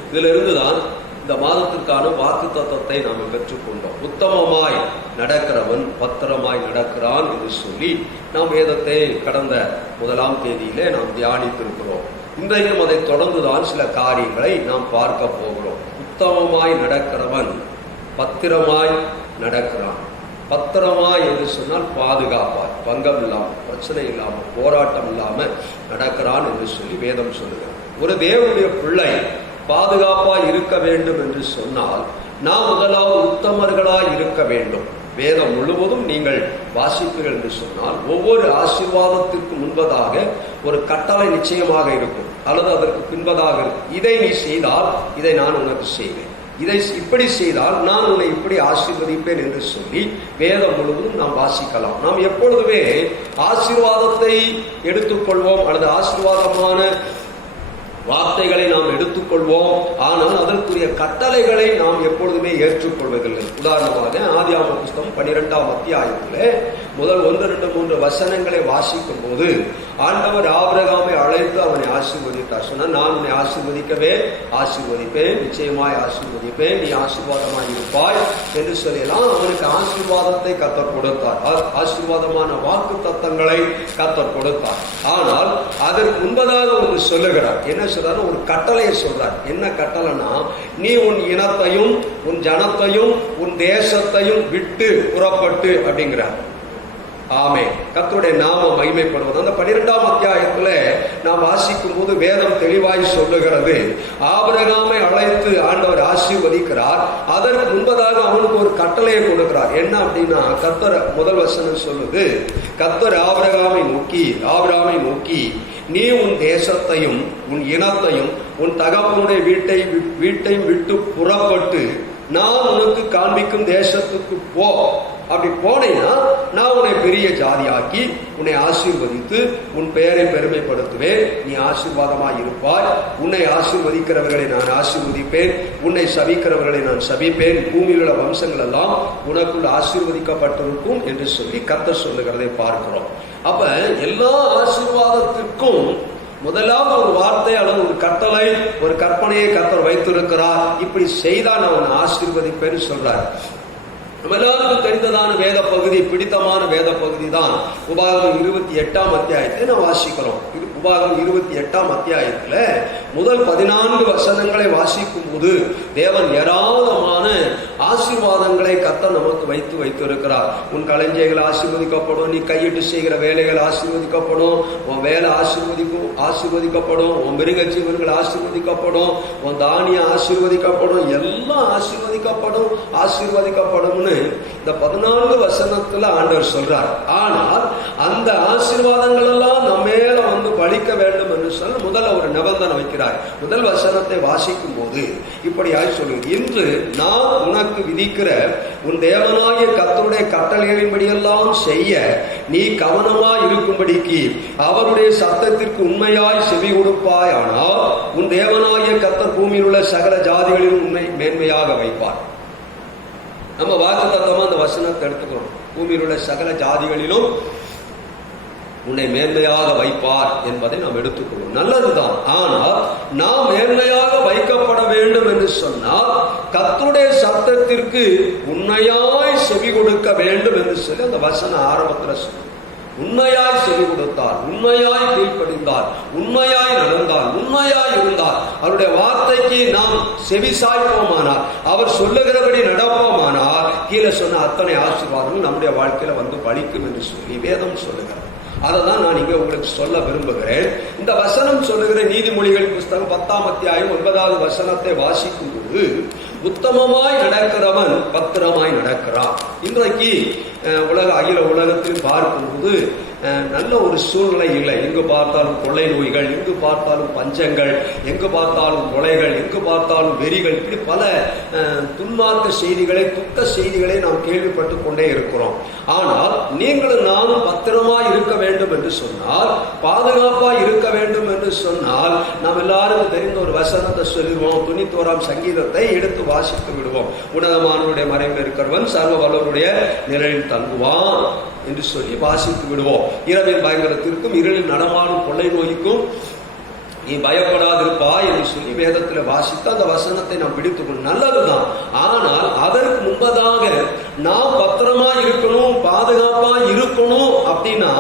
இதிலிருந்துதான் இந்த மாதத்திற்கான வாக்கு தத்தத்தை நாம் பெற்றுக்கொண்டோம். உத்தமமாய் நடக்கிறவன் பத்திரமாய் நடக்கிறான் என்று சொல்லி நாம் வேதத்தை கடந்த 1ஆம் தேதியிலே நாம் தியானித்திருக்கிறோம். இன்றைக்கும் அதை தொடர்ந்துதான் சில காரியங்களை நாம் பார்க்க போகிறோம். உத்தமமாய் நடக்கிறவன் பத்திரமாய் நடக்கிறான். பத்திரமாய் என்று சொன்னால் பாதுகாப்பாய், பங்கம் இல்லாமல், பிரச்சனை இல்லாமல், போராட்டம் இல்லாமல் நடக்கிறான் என்று சொல்லி வேதம் சொல்லுகிறது. ஒரு தேவனுடைய பிள்ளை பாதுகாப்பாய் இருக்க வேண்டும் என்று சொன்னால் நாம் முதலாவது உத்தமர்களாய் இருக்க வேண்டும். வேதம் முழுவதும் நீங்கள் வாசிப்பீர்கள் என்று சொன்னால் ஒவ்வொரு ஆசீர்வாதத்திற்கு முன்பதாக ஒரு கட்டளை நிச்சயமாக இருக்கும், அல்லது அதற்கு பின்பதாக இருக்கும். இதை நீ செய்தால் இதை நான் உனக்கு செய்வேன், இதை இப்படி செய்தால் நான் உன்னை இப்படி ஆசீர்வதிப்பேன் என்று சொல்லி வேதம் முழுவதும் நாம் வாசிக்கலாம். நாம் எப்பொழுதுமே ஆசீர்வாதத்தை எடுத்துக்கொள்வோம், அல்லது ஆசீர்வாதமான வார்த்தைகளை நாம் எடுத்துக்கொள்வோம். ஆனால் அதற்குரிய கட்டளைகளை நாம் எப்பொழுதுமே ஏற்றுக்கொள்வதில்லை. உதாரணமாக ஆதியாகம புஸ்தகம் 12ஆம் அத்தியாயத்திலே முதல் 1, 2, 3 வசனங்களை வாசிக்கும் போது ஆண்டவர் ஆபிரகாமை அழைத்து அவனை ஆசீர்வதித்தார். சொன்னால், நான் உன்னை ஆசீர்வதிப்பேன், நிச்சயமாய் ஆசீர்வதிப்பேன், நீ ஆசீர்வாதமாய் இருப்பாய் என்று சொல்லலாம். அவனுக்கு ஆசீர்வாதத்தை கர்த்தர் கொடுத்தார், ஆசீர்வாதமான வாக்கு தத்தங்களை கர்த்தர் கொடுத்தார். ஆனால் அதற்கு முன்பதாக ஒன்று சொல்லுகிறார். என்ன சொல்றாரு? ஒரு கட்டளையை சொல்றார். என்ன கட்டளைனா, நீ உன் இனத்தையும் உன் ஜனத்தையும் உன் தேசத்தையும் விட்டு புறப்பட்டு அப்படிங்கிறார். ஆமே. கர்த்தருடைய நாமம் மகிமைப்படுவது. அந்த 12ஆம் அத்தியாயத்துல நாம் வாசிக்கும் போது வேதம் தெளிவாய் சொல்லுகிறது, ஆபிரகாமை அழைத்து ஆண்டவர் ஆசீர்வதிக்கிறார். அதற்கு முன்பதாக அவனுக்கு ஒரு கட்டளையை கொடுக்கிறார். என்ன அப்படின்னா, கர்த்தர் முதல் வசனம் சொல்லுது, கர்த்தர் ஆபிரகாமை நோக்கி நீ உன் தேசத்தையும் உன் இனத்தையும் உன் தகப்பனுடைய வீட்டையும் விட்டு புறப்பட்டு நான் உனக்கு காண்பிக்கும் தேசத்துக்கு போ. அப்படி போனேன்னா நான் உன்னை பெரிய ஜாதியாக்கி உன்னை ஆசீர்வதித்து உன் பெயரை பெருமைப்படுத்துவேன், நீ ஆசீர்வாதமாய் இருப்பாய், உன்னை ஆசீர்வதிக்கிறவர்களை நான் ஆசீர்வதிப்பேன், உன்னை சபிக்கிறவர்களை நான் சபிப்பேன், பூமியில் உள்ள வம்சங்கள் எல்லாம் உனக்குள் ஆசீர்வதிக்கப்பட்டிருக்கும் என்று சொல்லி கர்த்தர் சொல்லுகிறதை பார்க்கிறோம். அப்ப எல்லா ஆசீர்வாதத்திற்கும் முதலாவது ஒரு வார்த்தை அல்லது ஒரு கட்டளை, ஒரு கற்பனையை கர்த்தர் வைத்திருக்கிறார். இப்படி செய்தா நான் உன்னை ஆசீர்வதிப்பேன்னு சொல்றார். நம்ம எல்லாருக்கும் தெரிந்ததான வேத பகுதி, பிடித்தமான வேத பகுதி தான் உபாகமம் 28ஆம் அத்தியாயத்தை நான் வாசிக்கிறோம். உபாகமம் 28ஆம் அத்தியாயத்துல முதல் 14 வசனங்களை வாசிக்கும் போது தேவன் ஏராளமான ஆசீர்வாதங்களை கர்த்தர் நமக்கு வைத்து இருக்கிறார். உன் களஞ்சியங்கள் ஆசீர்வதிக்கப்படும், நீ கையிட்டு செய்கிற வேலைகள் ஆசீர்வதிக்கப்படும், உன் வேலை ஆசீர்வதிக்கப்படும், உன் மிருக ஜீவன்கள் ஆசீர்வதிக்கப்படும், உன் தானியம் ஆசீர்வதிக்கப்படும், எல்லாம் ஆசீர்வதிக்கப்படும்னு இந்த 14 வசனத்துல ஆண்டவர் சொல்றார். ஆனால் அந்த ஆசீர்வாதங்கள் எல்லாம் நம்ம மேல வந்து பலிக்க வேண்டும் என்று சொல்ல முதல்ல ஒரு நிபந்தனை வைக்கிறார். முதல் வசனத்தை வாசிக்கும் போது இப்படியாய் சொல்லுங்க, இன்று நான் உனக்கு விதிக்கிற உன் தேவனாகிய கர்த்தருடைய கட்டளைகளின்படியெல்லாம் செய்ய நீ கவனமாய் இருக்கும்படிக்கு அவருடைய சத்தத்திற்கு உண்மையாய் செவி கொடுப்பாய். ஆனால் உன் தேவனாகிய கர்த்தர் பூமியில் உள்ள சகல ஜாதிகளிலும் உண்மை மேன்மையாக வைப்பார். நம்ம வாக்குத்தத்தமா அந்த வசனத்தை எடுத்துக்கிறோம். பூமியில் உள்ள சகல ஜாதிகளிலும் உன்னை மேன்மையாக வைப்பார் என்பதை நாம் எடுத்துக்கொள்வோம். நல்லதுதான். ஆனால் நாம் மேன்மையாக வைக்கப்பட வேண்டும் என்று சொன்னால் கர்த்தருடைய சத்தத்திற்கு உண்மையாய் செவி கொடுக்க வேண்டும் என்று சொல்லி அந்த வசன ஆரம்பத்தில் சொல்லும். உண்மையாய் செவி கொடுத்தார், உண்மையாய் கீழ்ப்படிந்தார், உண்மையாய் நடந்தார், உண்மையாய் இருந்தார், அவருடைய வார்த்தைக்கு நாம் செவி சாய்ப்போமானால், அவர் சொல்லுகிறபடி நடப்போமானால் கீழே சொன்ன அத்தனை ஆசீர்வாதங்கள் நம்முடைய வாழ்க்கையில வந்து பலிக்கும் என்று சொல்லி வேதம் சொல்லுகிறார். அதை தான் நான் இங்க உங்களுக்கு சொல்ல விரும்புகிறேன். இந்த வசனம் சொல்லுகிற நீதிமொழிகள் புஸ்தகம் 10ஆம் அத்தியாயம் 9வது வசனத்தை வாசிக்கும் போது உத்தமமாய் நடக்கிறவன் பத்திரமாய் நடக்கிறான். இன்றைக்கு அகில உலகத்தில் பார்க்கும்போது நல்ல ஒரு சூழ்நிலை இல்லை. எங்கு பார்த்தாலும் கொள்ளை நோய்கள், எங்கு பார்த்தாலும் பஞ்சங்கள், எங்கு பார்த்தாலும் கொலைகள், எங்கு பார்த்தாலும் வெறிகள், இப்படி பல துன்மார்க்க செய்திகளை, துக்க செய்திகளை நாம் கேள்விப்பட்டு கொண்டே இருக்கிறோம். ஆனால் நீங்களும் நானும் பத்திரமாய் இருக்க வேண்டும் என்று சொன்னால், பாதுகாப்பாய் இருக்க வேண்டும் என்று சொன்னால், நாம் எல்லாருக்கும் தெரிந்த ஒரு வசனத்தை சொல்லுவோம். 91ஆம் சங்கீதத்தை எடுத்து வாசித்து விடுவோம். உன்னதமானவருடைய மறைவில் இருக்கிறவன் சர்வ வல்லவருடைய நிழலில் தங்குவான் என்று சொல்லி வாசித்து விடுவோம். இரவின் பயங்கரத்திற்கும் இருளில் நடமாடும் கொள்ளை நோய்க்கும் நீ பயப்படாதிருப்பாய் என்று சொல்லி வேதத்தில் வாசித்து அந்த வசனத்தை நாம் பிடித்துக்கணும். நல்லதுதான். ஆனால் அதற்கு முன்பதாக நாம் பத்திரமா இருக்கணும், பாதுகாப்பா இருக்கணும் அப்படின்னா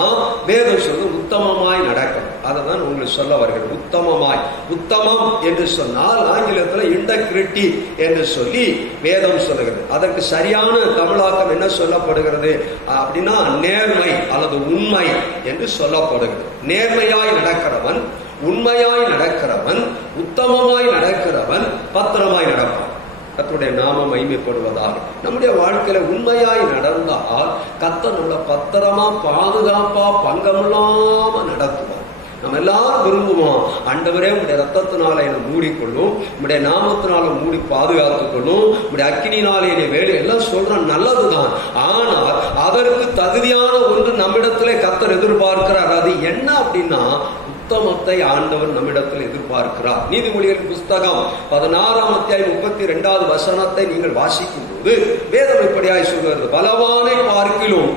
வேதம் சொல்லு உத்தமமாய் நடக்கணும். அதை தான் உங்களுக்கு சொல்ல வருகிறது. உத்தமமாய், உத்தமம் என்று சொன்னால் ஆங்கிலத்தில் இன்டெகிரிட்டி என்று சொல்லி வேதம் சொல்லுகிறது. அதற்கு சரியான தமிழாக்கம் என்ன சொல்லப்படுகிறது அப்படின்னா நேர்மை அல்லது உண்மை என்று சொல்லப்படுகிறது. நேர்மையாய் நடக்கிறவன், உண்மையாய் நடக்கிறவன், உத்தமமாய் நடக்கிறவன் பத்திரமாய் நடப்பான். கர்த்தருடைய நாமம் மகிமைப்படுவதாக. நம்முடைய வாழ்க்கையில உண்மையாய் நடந்தால் கர்த்தர் நம்மளை பத்திரமா பாதுகாப்பா பங்கமில்லாம நடத்துவார். நம்ம எல்லாரும் விரும்புவோம், ஆண்டவரே உங்களுடைய ரத்தத்தினால என்னை மூடிக்கொள்ளும், உங்களுடைய நாமத்தினால மூடி பாதுகாத்துக் கொள்ளும், உங்களுடைய அக்கினினாலே என்னை வேலை எல்லாம் சொல்றோம். நல்லதுதான். ஆனால் அதற்கு தகுதியான ஒன்று நம்மிடத்திலே கர்த்தர் எதிர்பார்க்கிறார். அது என்ன அப்படின்னா உத்தமத்தை ஆண்டவர் நம்மிடத்தில் எதிர்பார்க்கிறார். நீதிமொழிகளின் புஸ்தகம் 16ஆம் அத்தியாயம் 32வது வசனத்தை நீங்கள் வாசிக்கும் போது வேதம் இப்படியாய் சொல்கிறது, பலவானை பார்க்கிலும்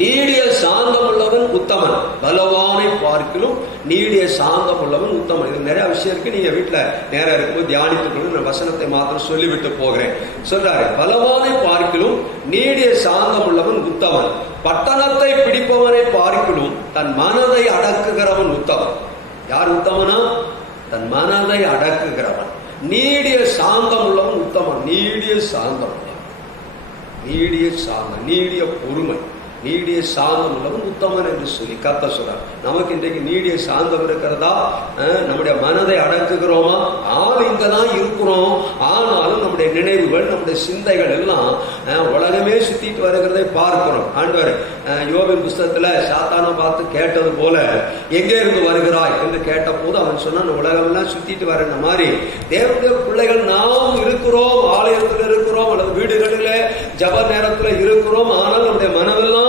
நீடிய சாந்தம் உள்ளவன் உத்தமன். பலவானை பார்க்கிலும் நீடிய சாந்தம் உள்ளவன் உத்தமன். இது நிறைய விஷயம் இருக்கு. நீங்க வீட்டுல நேரம் இருக்கும்போது தியானித்துக்கொண்டு நான் வசனத்தை மாத்திரம் சொல்லிவிட்டு போகிறேன். சொல்றாரு, பலவானை பார்க்கிலும் நீடிய சாந்தம் உள்ளவன் உத்தமன். பட்டணத்தை பிடிப்பவனை பார்க்கிலும் தன் மனதை அடக்குகிறவன் உத்தமன். யார் உத்தமனா? தன் மனதை அடக்குகிறவன். நீடிய சாந்தம் உள்ளவன் உத்தமன். நீடிய சாந்தம், நீடிய சாந்தம், நீடிய பொறுமை, நீடிய சாந்தம் உள்ளவன் உத்தமன் என்று சொல்லி கர்த்தர் சொல்றார். நமக்கு இன்றைக்கு நீடிய சாந்தம் இருக்கிறதா? நம்முடைய மனதை அடக்குகிறோமா? இங்கதான் இருக்கிறோம். ஆனாலும் நம்முடைய நினைவுகள், நம்முடைய சிந்தைகள் எல்லாம் உலகமே சுத்திட்டு வருகிறதை பார்க்கிறோம். ஆண்டவர் யோபின் புஸ்தகத்துல சாத்தானை பார்த்து கேட்டது போல, எங்கே இருந்து வருகிறாய் என்று கேட்ட போது அவன் சொன்னான், உலகம் எல்லாம் சுத்திட்டு வர மாதிரி தேவனுடைய பிள்ளைகள் நாம் இருக்கிறோம், ஆலயத்தில் இருக்கிறோம் அல்லது வீடுகளில ஜப நேரத்தில் இருக்கிறோம். ஆனால் நம்முடைய மனதெல்லாம்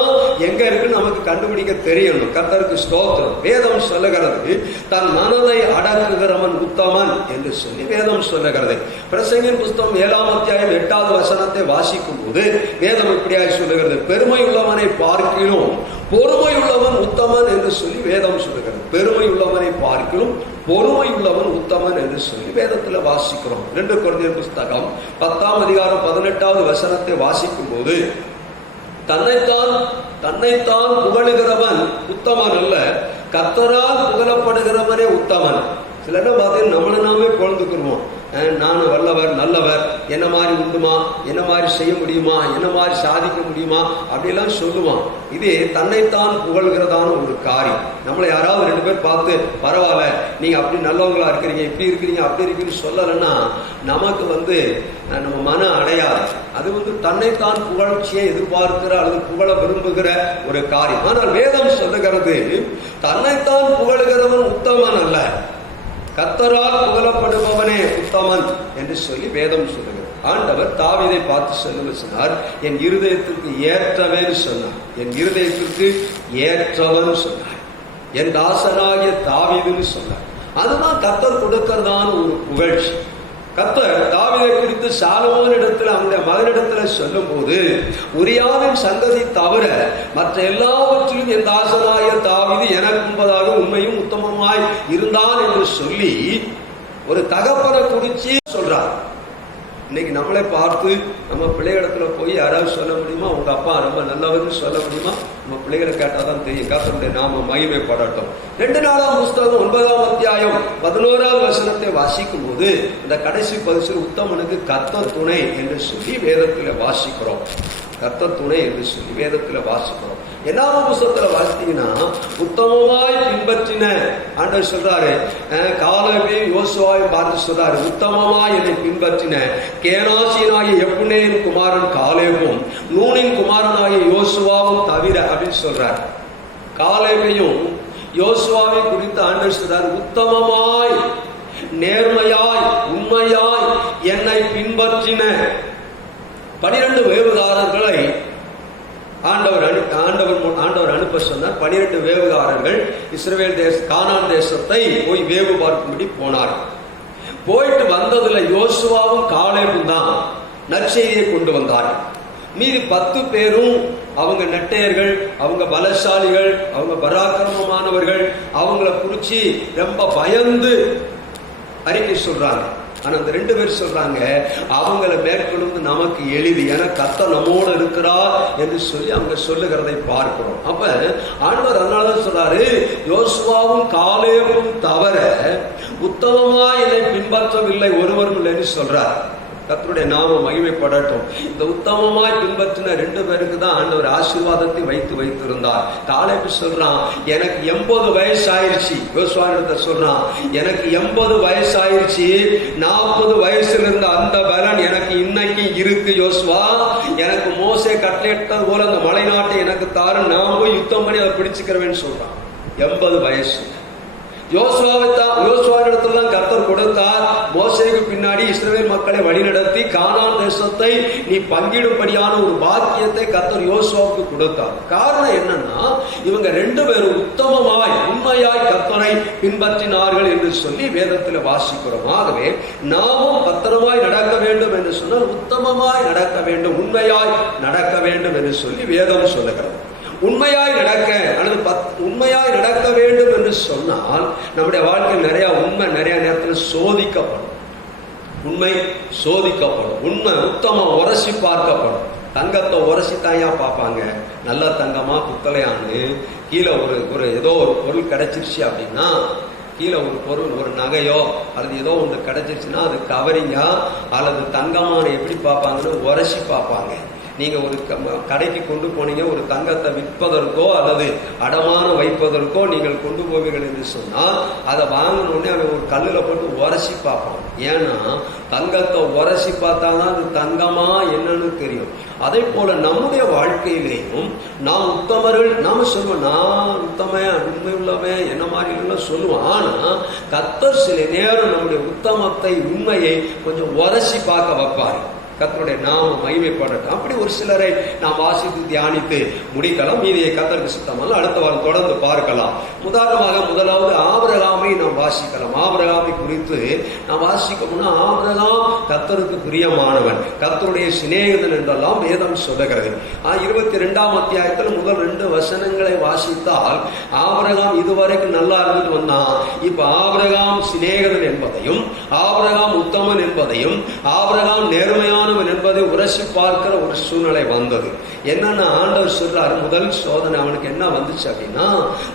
எங்க இருக்கு நமக்கு கண்டுபிடிக்க தெரியணும். கர்த்தருக்கு ஸ்தோத்திரம். வேதம் சொல்லுகிறது, தன் மனதை அடக்குகிறவன் உத்தமன் என்று சொல்லி வேதம் சொல்லுகிறது. பிரசங்கின் புஸ்தகம் 7ஆம் அத்தியாயம் 8வது வசனத்தை வாசிக்கும் போது வேதம் இப்படியாய் சொல்லுகிறது, பெருமை உள்ளவனை பார்க்கிலும் பொறுமை உள்ளவன் உத்தமன் என்று சொல்லி வேதம் சொல்லுகிறது. பெருமை உள்ளவனை பார்க்கிலும் பொறுமை உள்ளவன் உத்தமன் என்று சொல்லி வேதத்தில் வாசிக்கிறோம். 2 கொரிந்தியர் புஸ்தகம் 10ஆம் அதிகாரம் 18வது வசனத்தை வாசிக்கும் போது தன்னைத்தான் புகழுகிறவன் உத்தமன் அல்ல, கர்த்தரால் புகழப்படுகிறவனே உத்தமன். சில இடம் பார்த்தீங்கன்னா நம்மளை நாமே பொழுதுக்குருவோம். நான் வல்லவர், நல்லவர், என்ன மாதிரி உண்டுமா, என்ன மாதிரி செய்ய முடியுமா, என்ன மாதிரி சாதிக்க முடியுமா அப்படிலாம் சொல்லுவான். இது தன்னைத்தான் புகழ்கிறதான ஒரு காரியம். நம்மளை யாராவது 2 பேர் பார்த்து பரவாயில்ல, நீங்க அப்படி நல்லவங்களா இருக்கிறீங்க, இப்படி இருக்கிறீங்க, அப்படி இருக்கிறீங்கன்னு சொல்லலைன்னா நமக்கு நம்ம மன அடையாது. அது தன்னைத்தான் புகழ்ச்சியை எதிர்பார்க்கிற அல்லது புகழ விரும்புகிற ஒரு காரியம். ஆனால் வேதம் சொல்லுகிறது தன்னைத்தான் புகழுகிறவன் உத்தமன் அல்ல, கர்த்தரால் புகழப்படுபவனே உத்தமன் என்று சொல்லி வேதம் சொல்லுகிறது. ஆண்டவர் தாவீதை பார்த்து சொன்னார், என் இருதயத்திற்கு ஏற்றவன் சொன்னார், என் இருதயத்திற்கு ஏற்றவன் சொன்னார், என் தாசனாகிய தாவீதுன்னு சொன்னார். அதுதான் கர்த்தர் கொடுக்கிறதான ஒரு புகழ்ச்சி. கர்த்தர் தாவீதை குறித்து சாலமோன் இடத்துல அவனுடைய மகனிடத்துல சொல்லும் போது, உரியாவின் சங்கதி தவிர மற்ற எல்லாவற்றிலும் என் தாசனாகிய தாவீது எனக்கு முன்பதாக உண்மையும் உத்தமமாய் இருந்தான் என்று சொல்லி ஒரு தகப்பனை குறிச்சு சொல்றார். இன்னைக்கு நம்மளை பார்த்து நம்ம பிள்ளைகளிடத்துல போய் யாராவது சொல்ல முடியுமா, உங்க அப்பா ரொம்ப நல்லவர்னு சொல்ல முடியுமா? நம்ம பிள்ளைகளை கேட்டாதான் தெரியும். கர்த்தருடைய நாம மகிமைப்படட்டும். 2 நாளாம் புஸ்தகம் 9ஆம் அத்தியாயம் 11ஆவது வசனத்தை வாசிக்கும் போது இந்த கடைசி பரிசில் உத்தமனுக்கு கர்த்தர் துணை என்று சொல்லி வேதத்துல வாசிக்கிறோம். கர்த்தர் துணை என்று சொல்லி வேதத்துல வாசிக்கிறோம். 8ஆம் புஸ்தகத்துல வாசித்தீங்கன்னா உத்தமமாய் பின்பற்றின ஆண்டவர் சொல்றாரு, காலேபையும் யோசுவாவையும் பார்த்து சொல்றாரு, உத்தமமாய் என்னை பின்பற்றின கேனாசியனாகிய எப்புன்னேயின் குமாரன் காலேபும் நூனின் குமாரனாகிய யோசுவாவும் தவிர அப்படின்னு சொல்றாரு. காலேபையும் யோசுவாவை குறித்து ஆண்டவர் சொல்றாரு, உத்தமமாய் நேர்மையாய் உண்மையாய் என்னை பின்பற்றின 12 வேவுகாரர்களை ஆண்டவர் அனுப்ப சொன்னார். 12 வேவுகாரர்கள் இஸ்ரவேல் கானான் தேசத்தை போய் வேவு பார்க்கும்படி போனார். போயிட்டு வந்ததுல யோசுவாவும் காலேபும் தான் நற்செய்தியை கொண்டு வந்தார்கள். மீதி 10 பேரும் அவங்க நெட்டையர்கள், அவங்க பலசாலிகள், அவங்க பராக்கிரமமானவர்கள், அவங்கள குறிச்சு ரொம்ப பயந்து அறிக்கை சொல்றாங்க. ஆனா அந்த 2 பேர் சொல்றாங்க, அவங்களை மேற்கொண்டு நமக்கு எளிது, ஏன்னா கர்த்தர் நம்மோடு இருக்கிறார் என்று சொல்லி அவங்க சொல்லுகிறதை பார்க்கிறோம். அப்ப ஆண்டவர் அதனாலதான் சொல்றாரு, யோசுவாவும் காலேபும் தவிர உத்தமமா என்னை பின்பற்றவில்லை ஒருவரும் இல்லைன்னு சொல்றார். கர்த்தருடைய நாம மகிமைப்படட்டும். இந்த உத்தமமாய் பின்பற்றின 2 பேருக்கு தான் ஆண்டவர் ஆசீர்வாதத்தை வைத்திருந்தார். காலேபு சொல்றான், எனக்கு 80 வயசு ஆயிடுச்சு. யோசுவாவிடத்தை சொல்றான், எனக்கு 80 வயசு ஆயிடுச்சு, 40 வயசுல இருந்த அந்த பலன் எனக்கு இன்னைக்கு இருக்கு. யோசுவா, எனக்கு மோசே கட்டளையிட்டது போல அந்த மலை நாட்டை எனக்கு தாரு, நான் போய் யுத்தம் பண்ணி அதை பிடிச்சுக்கிறவேன்னு சொல்றான். 80 வயசு. யோசுவாவிடத்துல கர்த்தர் கொடுத்தார். மோசேக்கு பின்னாடி இஸ்ரவேல் மக்களை வழிநடத்தி கானான் தேசத்தை நீ பங்கிடும்படியான ஒரு பாக்கியத்தை கர்த்தர் யோசுவாவுக்கு கொடுத்தார். காரணம் என்னன்னா, இவங்க 2 பேரும் உத்தமமாய் உண்மையாய் கர்த்தரை பின்பற்றினார்கள் என்று சொல்லி வேதத்தில் வாசிக்கிறோம். ஆகவே நாமும் பத்திரமாய் நடக்க வேண்டும் என்று சொன்னால் உத்தமமாய் நடக்க வேண்டும், உண்மையாய் நடக்க வேண்டும் என்று சொல்லி வேதம் சொல்லுகிறது. உண்மையாய் நடக்க அல்லது உண்மையாய் நடக்க வேண்டும் என்று சொன்னால் நம்முடைய வாழ்க்கையில் நிறைய உண்மை நிறைய நேரத்தில் சோதிக்கப்படும். உண்மை சோதிக்கப்படும். உண்மை உத்தமம் உரசி பார்க்கப்படும். தங்கத்தை உரசி தாயா பார்ப்பாங்க, நல்ல தங்கமா புத்தலையான்னு. கீழே ஒரு ஏதோ ஒரு பொருள் கிடைச்சிருச்சு அப்படின்னா, கீழே ஒரு பொருள், ஒரு நகையோ அல்லது ஏதோ ஒன்று கிடைச்சிருச்சுன்னா அது கவரிங்கா அல்லது தங்கமான எப்படி பார்ப்பாங்கன்னு உரசி பார்ப்பாங்க. நீங்க ஒரு கடைக்கு கொண்டு போனீங்க, ஒரு தங்கத்தை விற்பதற்கோ அல்லது அடமான வைப்பதற்கோ நீங்கள் கொண்டு போவீர்கள் என்று சொன்னால் அதை வாங்கணுன்னே அவன் ஒரு கல்லுல போட்டு உரசி பார்ப்பான். ஏன்னா தங்கத்தை உரசி பார்த்தாதான் அது தங்கமா என்னன்னு தெரியும். அதே போல நம்முடைய வாழ்க்கையிலேயும் நாம் உத்தமர்கள், நாம சொல்லுவோம் நான் உத்தமன் உண்மை உள்ளவன் என்ன மாதிரி எல்லாம் சொல்லுவோம். ஆனா கர்த்தர் சில நேரம் நம்முடைய உத்தமத்தை உண்மையை கொஞ்சம் உரசி பார்க்க வைப்பாரு. கர்த்தருடைய நாம மகிமைப்படட்டும். அப்படி ஒரு சிலரை நாம் வாசித்து தியானித்து முடிக்கலாம். மீதியை கர்த்தருக்கு சித்தமல்ல அடுத்த வாரம் தொடர்ந்து பார்க்கலாம். உதாரணமாக முதலாவது ஆபிரகாமை நாம் வாசிக்கலாம். ஆபிரகாமை குறித்து நாம் வாசிக்கணும்னா, ஆபிரகாம் கர்த்தருக்கு பிரியமானவன், கர்த்தருடைய சிநேகிதன் என்றெல்லாம் வேதம் சொல்லுகிறது. 22ஆம் அத்தியாயத்தில் முதல் 2 வசனங்களை வாசித்தால் ஆபிரகாம் இதுவரைக்கும் நல்லா இருந்துட்டு வந்தான். இப்ப ஆபிரகாம் சிநேகிதன் என்பதையும், ஆபிரகாம் உத்தமன் என்பதையும், ஆபிரகாம் நேர்மையான உண்மையானவன் என்பதை உரசி பார்க்கிற ஒரு சூழ்நிலை வந்தது. என்னன்னா ஆண்டவர் சொல்றாரு, முதல் சோதனை அவனுக்கு என்ன வந்துச்சு அப்படின்னா,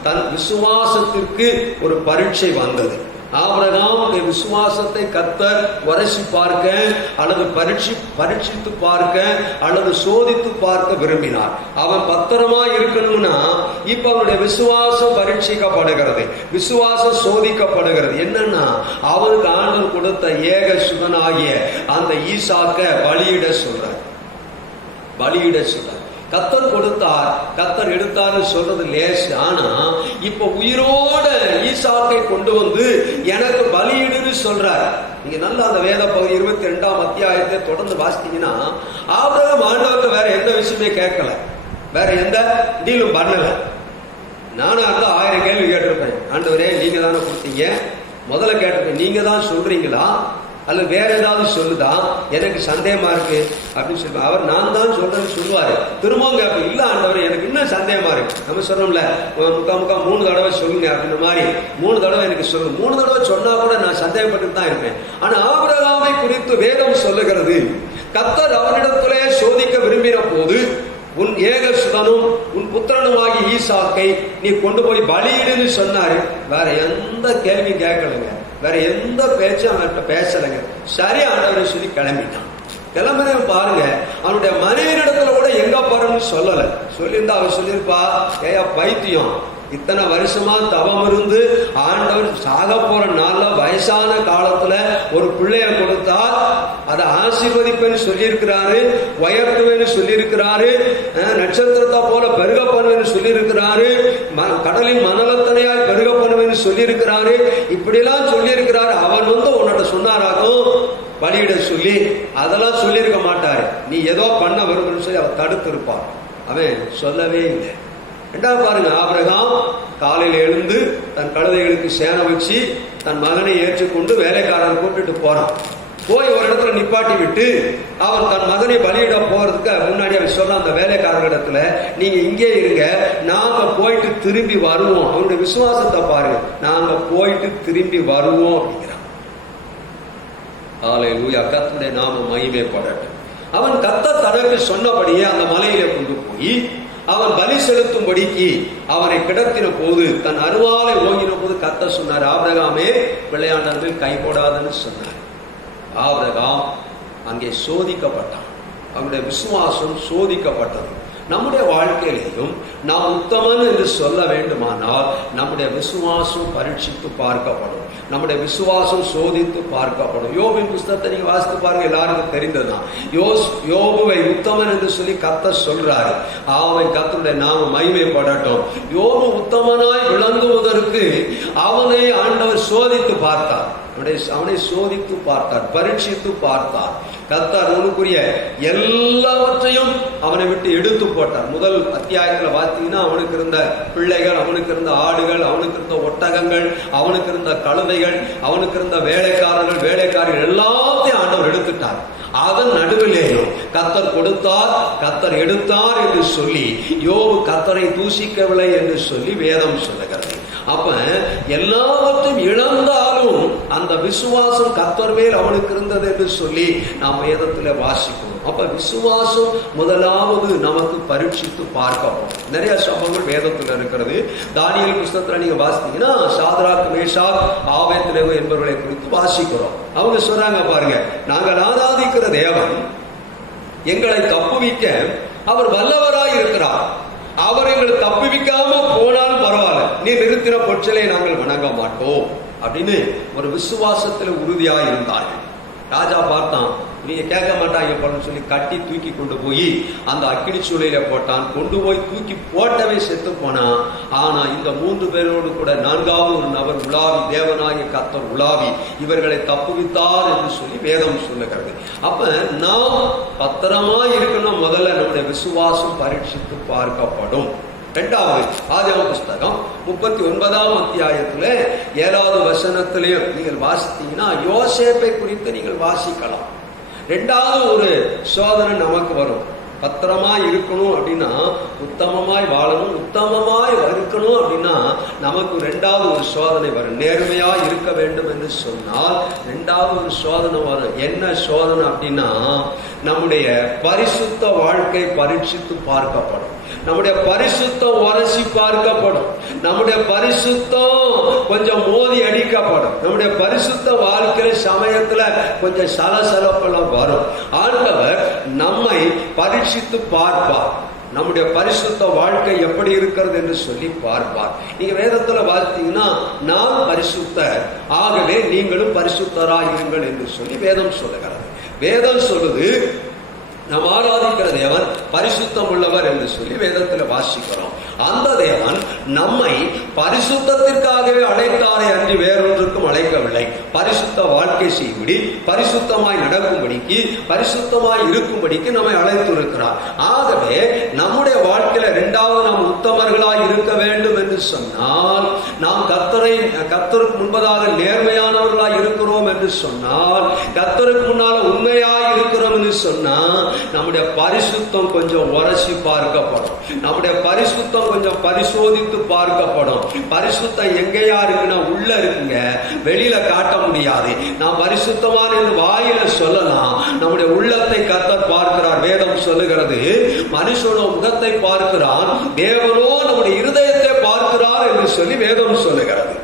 தன் விசுவாசத்திற்கு ஒரு பரீட்சை வந்தது. ஆபிரகாமுடைய விசுவாசத்தை கர்த்தர் உரசி பார்க்க அல்லது பரீட்சித்து பார்க்க அல்லது சோதித்து பார்க்க விரும்பினார். அவன் பத்திரமா இருக்கணும்னா இப்ப அவனுடைய விசுவாசம் பரீட்சிக்கப்படுகிறது, விசுவாசம் சோதிக்கப்படுகிறது. என்னன்னா அவனுக்கு ஆண்டவர் கொடுத்த ஏக சுதனாகிய அந்த ஈசாக்க பலியிட சொல்றார். கர்த்தர் கொடுத்தார், கர்த்தர் எடுத்தார்னு சொல்றது லேசு. ஆனா இப்ப உயிரோட ஈசாக்கை கொண்டு வந்து எனக்கு பலியிடுன்னு சொல்றார். நீங்க நல்லா அந்த வேத பகுதி 22ஆம் அத்தியாயத்தை தொடர்ந்து வாசித்தீங்கன்னா, ஆபிரகாம் ஆண்டவர்கிட்ட வேற எந்த விஷயமே கேட்கல, வேற எந்த டீலும் பண்ணல. நானும் அந்த 1000 கேள்வி கேட்டிருப்பேன். ஆண்டவரே நீங்க தானே கொடுத்தீங்க, முதல்ல கேட்டிருப்பேன், நீங்க தான் சொல்றீங்களா அல்ல வேற ஏதாவது சொல்லுதா, எனக்கு சந்தேகமா இருக்கு அப்படின்னு சொல்லுவார். அவர் நான் தான் சொல்றேன்னு சொல்லுவாரு. திரும்பவும் கேட்பேன், இல்ல ஆண்டவர் எனக்கு இன்னும் சந்தேகமா இருக்கு. நம்ம சொல்றோம்ல, முக்கா 3 தடவை சொல்லுங்க அப்படின்ற மாதிரி 3 தடவை எனக்கு சொல்லு. 3 தடவை சொன்னா கூட நான் சந்தேகப்பட்டு தான் இருப்பேன். ஆனா ஆபிரகாமை குறித்து வேதம் சொல்லுகிறது, கர்த்தர் அவனிடத்திலே சோதிக்க விரும்பின போது உன் ஏக சுதனும் உன் புத்திரனுமாகி ஈசாக்கை நீ கொண்டு போய் பலியிடுன்னு சொன்னாரு. வேற எந்த கேள்வி கேட்கலங்க, வேற எந்த பேச்சும் அவன்கிட்ட பேசலைங்க. சரி ஆண்டவரை சொல்லி கிளம்பிட்டான். கிளம்பினவன் பாருங்க, அவனுடைய மனைவியிடத்துல கூட எங்க போறன்னு சொல்லல. சொல்லியிருந்தா அவன் சொல்லியிருப்பா, ஏயா பைத்தியம், இத்தனை வருஷமா தவம் இருந்து ஆண்டவர் சாக போற நாள்ல வயசான காலத்துல ஒரு பிள்ளைய கொடுத்தா அதை ஆசீர்வதிப்பேன்னு சொல்லியிருக்கிறாரு, உயர்த்துவேன்னு சொல்லியிருக்கிறாரு, நட்சத்திரத்தை போல பெருக பண்ணுவேன்னு சொல்லியிருக்கிறாரு, கடலின் மணலத்தனையால் பெருக பண்ணுவேன்னு சொல்லியிருக்கிறாரு, இப்படிலாம் சொல்லியிருக்கிறாரு. அவன் வந்து உன்னோட சொன்னாராகும் பலியிட சொல்லி, அதெல்லாம் சொல்லியிருக்க மாட்டாரு. நீ ஏதோ பண்ண வரும்னு சொல்லி அவன் தடுத்து இருப்பான். அவன் சொல்லவே இல்லை. ரெண்டாவது பாருங்க, ஆபிரகாம் காலையில் எழுந்து தன் கழுதைகளுக்கு சேனை வச்சு தன் மகனை ஏற்றுக்கொண்டு வேலைக்காரன் கூப்பிட்டு போறான். போய் ஒரு இடத்துல நிப்பாட்டி விட்டு அவன் தன் மகனை பலியிட போறதுக்கு முன்னாடி அவன் சொல்ல, அந்த வேலைக்காரர்களிடத்துல நீங்க இங்கே இருங்க, நாங்க போயிட்டு திரும்பி வருவோம். அவனுடைய விசுவாசத்தை பாருங்க, நாங்க போயிட்டு திரும்பி வருவோம் அப்படிங்கிறான். ஹல்லேலூயா, கர்த்தருடைய நாமம் மகிமைப்படட்டும். அவன் கர்த்தர் தனக்கு சொன்னபடியே அந்த மலையிலே கொண்டு போய் அவன் பலி செலுத்தும்படிக்கு அவனை கிடத்தின போது, தன் அருவாலை ஓங்கின போது கர்த்தர் சொன்னார், ஆபிரகாமே பிள்ளையாண்டவர்கள் கை போடாதுன்னு சொன்னார். ஆபிரகாம் அங்கே சோதிக்கப்பட்டான், அவனுடைய விசுவாசம் சோதிக்கப்பட்டது. நம்முடைய வாழ்க்கையிலேயும் நாம் உத்தமன் என்று சொல்ல வேண்டுமானால் நம்முடைய விசுவாசம் பரீட்சித்து பார்க்கப்படும், நம்முடைய விசுவாசம் சோதித்து பார்க்கப்படும். யோபின் புஸ்தகத்தை நீங்க வாசித்து பாருங்க, எல்லாருக்கும் தெரிந்ததுதான். யோபுவை உத்தமன் என்று சொல்லி கர்த்தர் சொல்றாரு. அவன் கர்த்தருடைய நாம மகிமைப்படட்டும். யோபு உத்தமனாய் விளங்குவதற்கு அவனை ஆண்டவர் சோதித்து பார்த்தார், அவனை சோதித்து பார்த்தார், பரீட்சித்து பார்த்தார். கர்த்தர் அவனுக்குரிய எல்லாவற்றையும் அவனை விட்டு எடுத்து போட்டார். முதல் அத்தியாயத்துல பார்த்தீங்கன்னா, அவனுக்கு இருந்த பிள்ளைகள், அவனுக்கு இருந்த ஆடுகள், அவனுக்கு இருந்த ஒட்டகங்கள், அவனுக்கு இருந்த கழுதைகள், அவனுக்கு இருந்த வேலைக்காரர்கள் எல்லாத்தையும் ஆண்டவர் எடுத்துட்டார். அதன் நடுவிலேயும் கர்த்தர் கொடுத்தார், கர்த்தர் எடுத்தார் என்று சொல்லி யோபு கர்த்தரை தூசிக்கவில்லை என்று சொல்லி வேதம் சொல்லுகிறது. அப்ப எல்லாவற்றையும் இழந்தாலும் அந்த விசுவாசம் கர்த்தர் மேல் அவனுக்கு இருந்தது என்று சொல்லி நாம் வேதத்துல வாசிக்கணும். அப்ப விசுவாசம் முதலாவது நமக்கு பரீட்சித்து பார்க்கப்படும். நிறைய சம்பவங்கள் வேதத்துல இருக்கிறது. தானியேல் புஸ்தகத்துல நீங்க வாசித்தீங்கன்னா, சாத்ராக், மேஷாக், ஆபேத்நேகோ என்பவர்களை குறித்து வாசிக்கிறோம். அவங்க சொல்றாங்க பாருங்க, நாங்கள் ஆராதிக்கிற தேவன் எங்களை தப்புவிக்க அவர் வல்லவராய் இருக்கிறார், அவர் எங்களை தப்புவிக்காம போனாலும் பரவாயில்ல, நீ நிறுத்தின பொற்றலை நாங்கள் வணங்க மாட்டோம் அப்படின்னு ஒரு விசுவாசத்துல உறுதியா இருந்தார்கள். ராஜா பார்த்தான், நீங்க கேட்க மாட்டாங்க போலன்னு சொல்லி கட்டி தூக்கி கொண்டு போய் அந்த அக்கினி சூளையில போட்டான். கொண்டு போய் தூக்கி போட்டவே செத்து போனான். ஆனா இந்த 3 பேரோடு கூட 4வது ஒரு நபர் உலாவி, தேவனாகிய கர்த்தர் உலாவி இவர்களை தப்புவித்தார் என்று சொல்லி வேதம் சொல்லுகிறது. அப்ப நாம் பத்திரமா இருக்கணும். முதல்ல நம்முடைய விசுவாசம் பரீட்சித்து பார்க்கப்படும். இரண்டாவது, ஆதியாகம புஸ்தகம் 39ஆம் அத்தியாயத்துல 7வது வசனத்திலையும் நீங்கள் வாசித்தீங்கன்னா யோசேப்பை குறித்து நீங்கள் வாசிக்கலாம். 2வது ஒரு சோதனை நமக்கு வரும். பத்திரமாய் இருக்கணும் அப்படின்னா உத்தமமாய் வாழணும். உத்தமமாய் இருக்கணும் அப்படின்னா நமக்கு ரெண்டாவது ஒரு சோதனை வரும். நேர்மையா இருக்க வேண்டும் என்று சொன்னால் ரெண்டாவது ஒரு சோதனை வரும். என்ன சோதனை அப்படின்னா நம்முடைய பரிசுத்த வாழ்க்கை பரீட்சித்து பார்க்கப்படும். நம்முடைய பரிசுத்தம் உரசி பார்க்கப்படும். நம்முடைய பரிசுத்தம் கொஞ்சம் மோதி அடிக்கப்படும். நம்முடைய பரிசுத்த வாழ்க்கை சமயத்துல கொஞ்சம் சலசலப்பெல்லாம் வரும். ஆண்டவர் நம்மை பரீட்சித்து பார்ப்பார். நம்முடைய பரிசுத்த வாழ்க்கை எப்படி இருக்கிறது என்று சொல்லி பார்ப்பார். நீங்க வேதத்துல பார்த்தீங்கன்னா நான் பரிசுத்தர், ஆகவே நீங்களும் பரிசுத்தராயிருங்கள் என்று சொல்லி வேதம் சொல்லுகிறது. வேதம் சொல்லுது நாம் ஆராதிக்கிற தேவன் பரிசுத்தம் உள்ளவர் என்று சொல்லி வேதத்தில் வாசிக்கிறோம். அந்த தேவன் நம்மை பரிசுத்தத்திற்காகவே அழைத்தாரே அன்றி வேறொன்றுக்கும் அழைக்கவில்லை. பரிசுத்த வாழ்க்கை செய்யும்படி, பரிசுத்தமாய் நடக்கும்படிக்கு, பரிசுத்தமாய் இருக்கும்படிக்கு நம்மை அழைத்திருக்கிறார். ஆகவே நம்முடைய வாழ்க்கையில இரண்டாவது நாம் உத்தமர்களாய் இருக்க வேண்டும் என்று சொன்னால், நாம் கர்த்தருக்கு முன்பதாக நேர்மையானவர்களாய் இருக்கிறோம் என்று சொன்னால், கர்த்தருக்கு முன்னால உண்மையாய் இருக்கிறோம் என்று சொன்னால் நம்முடைய பரிசுத்தம் கொஞ்சம் உரசி பார்க்கப்படும். நம்முடைய பரிசுத்தம் கொஞ்சம் பரிசோதித்து பார்க்கப்படும். பரிசுத்தம் எங்கேயா இருக்குன்னா உள்ள இருக்குங்க, வெளியில காட்ட முடியாது. நாம் பரிசுத்தமான வாயில சொல்லலாம், நம்முடைய உள்ளத்தை கர்த்தர் பார்க்கிறார். வேதம் சொல்லுகிறது மனுஷனோ முகத்தை பார்க்கிறான், தேவனோ நம்முடைய இருதயத்தை பார்க்கிறார் என்று சொல்லி வேதம் சொல்லுகிறது.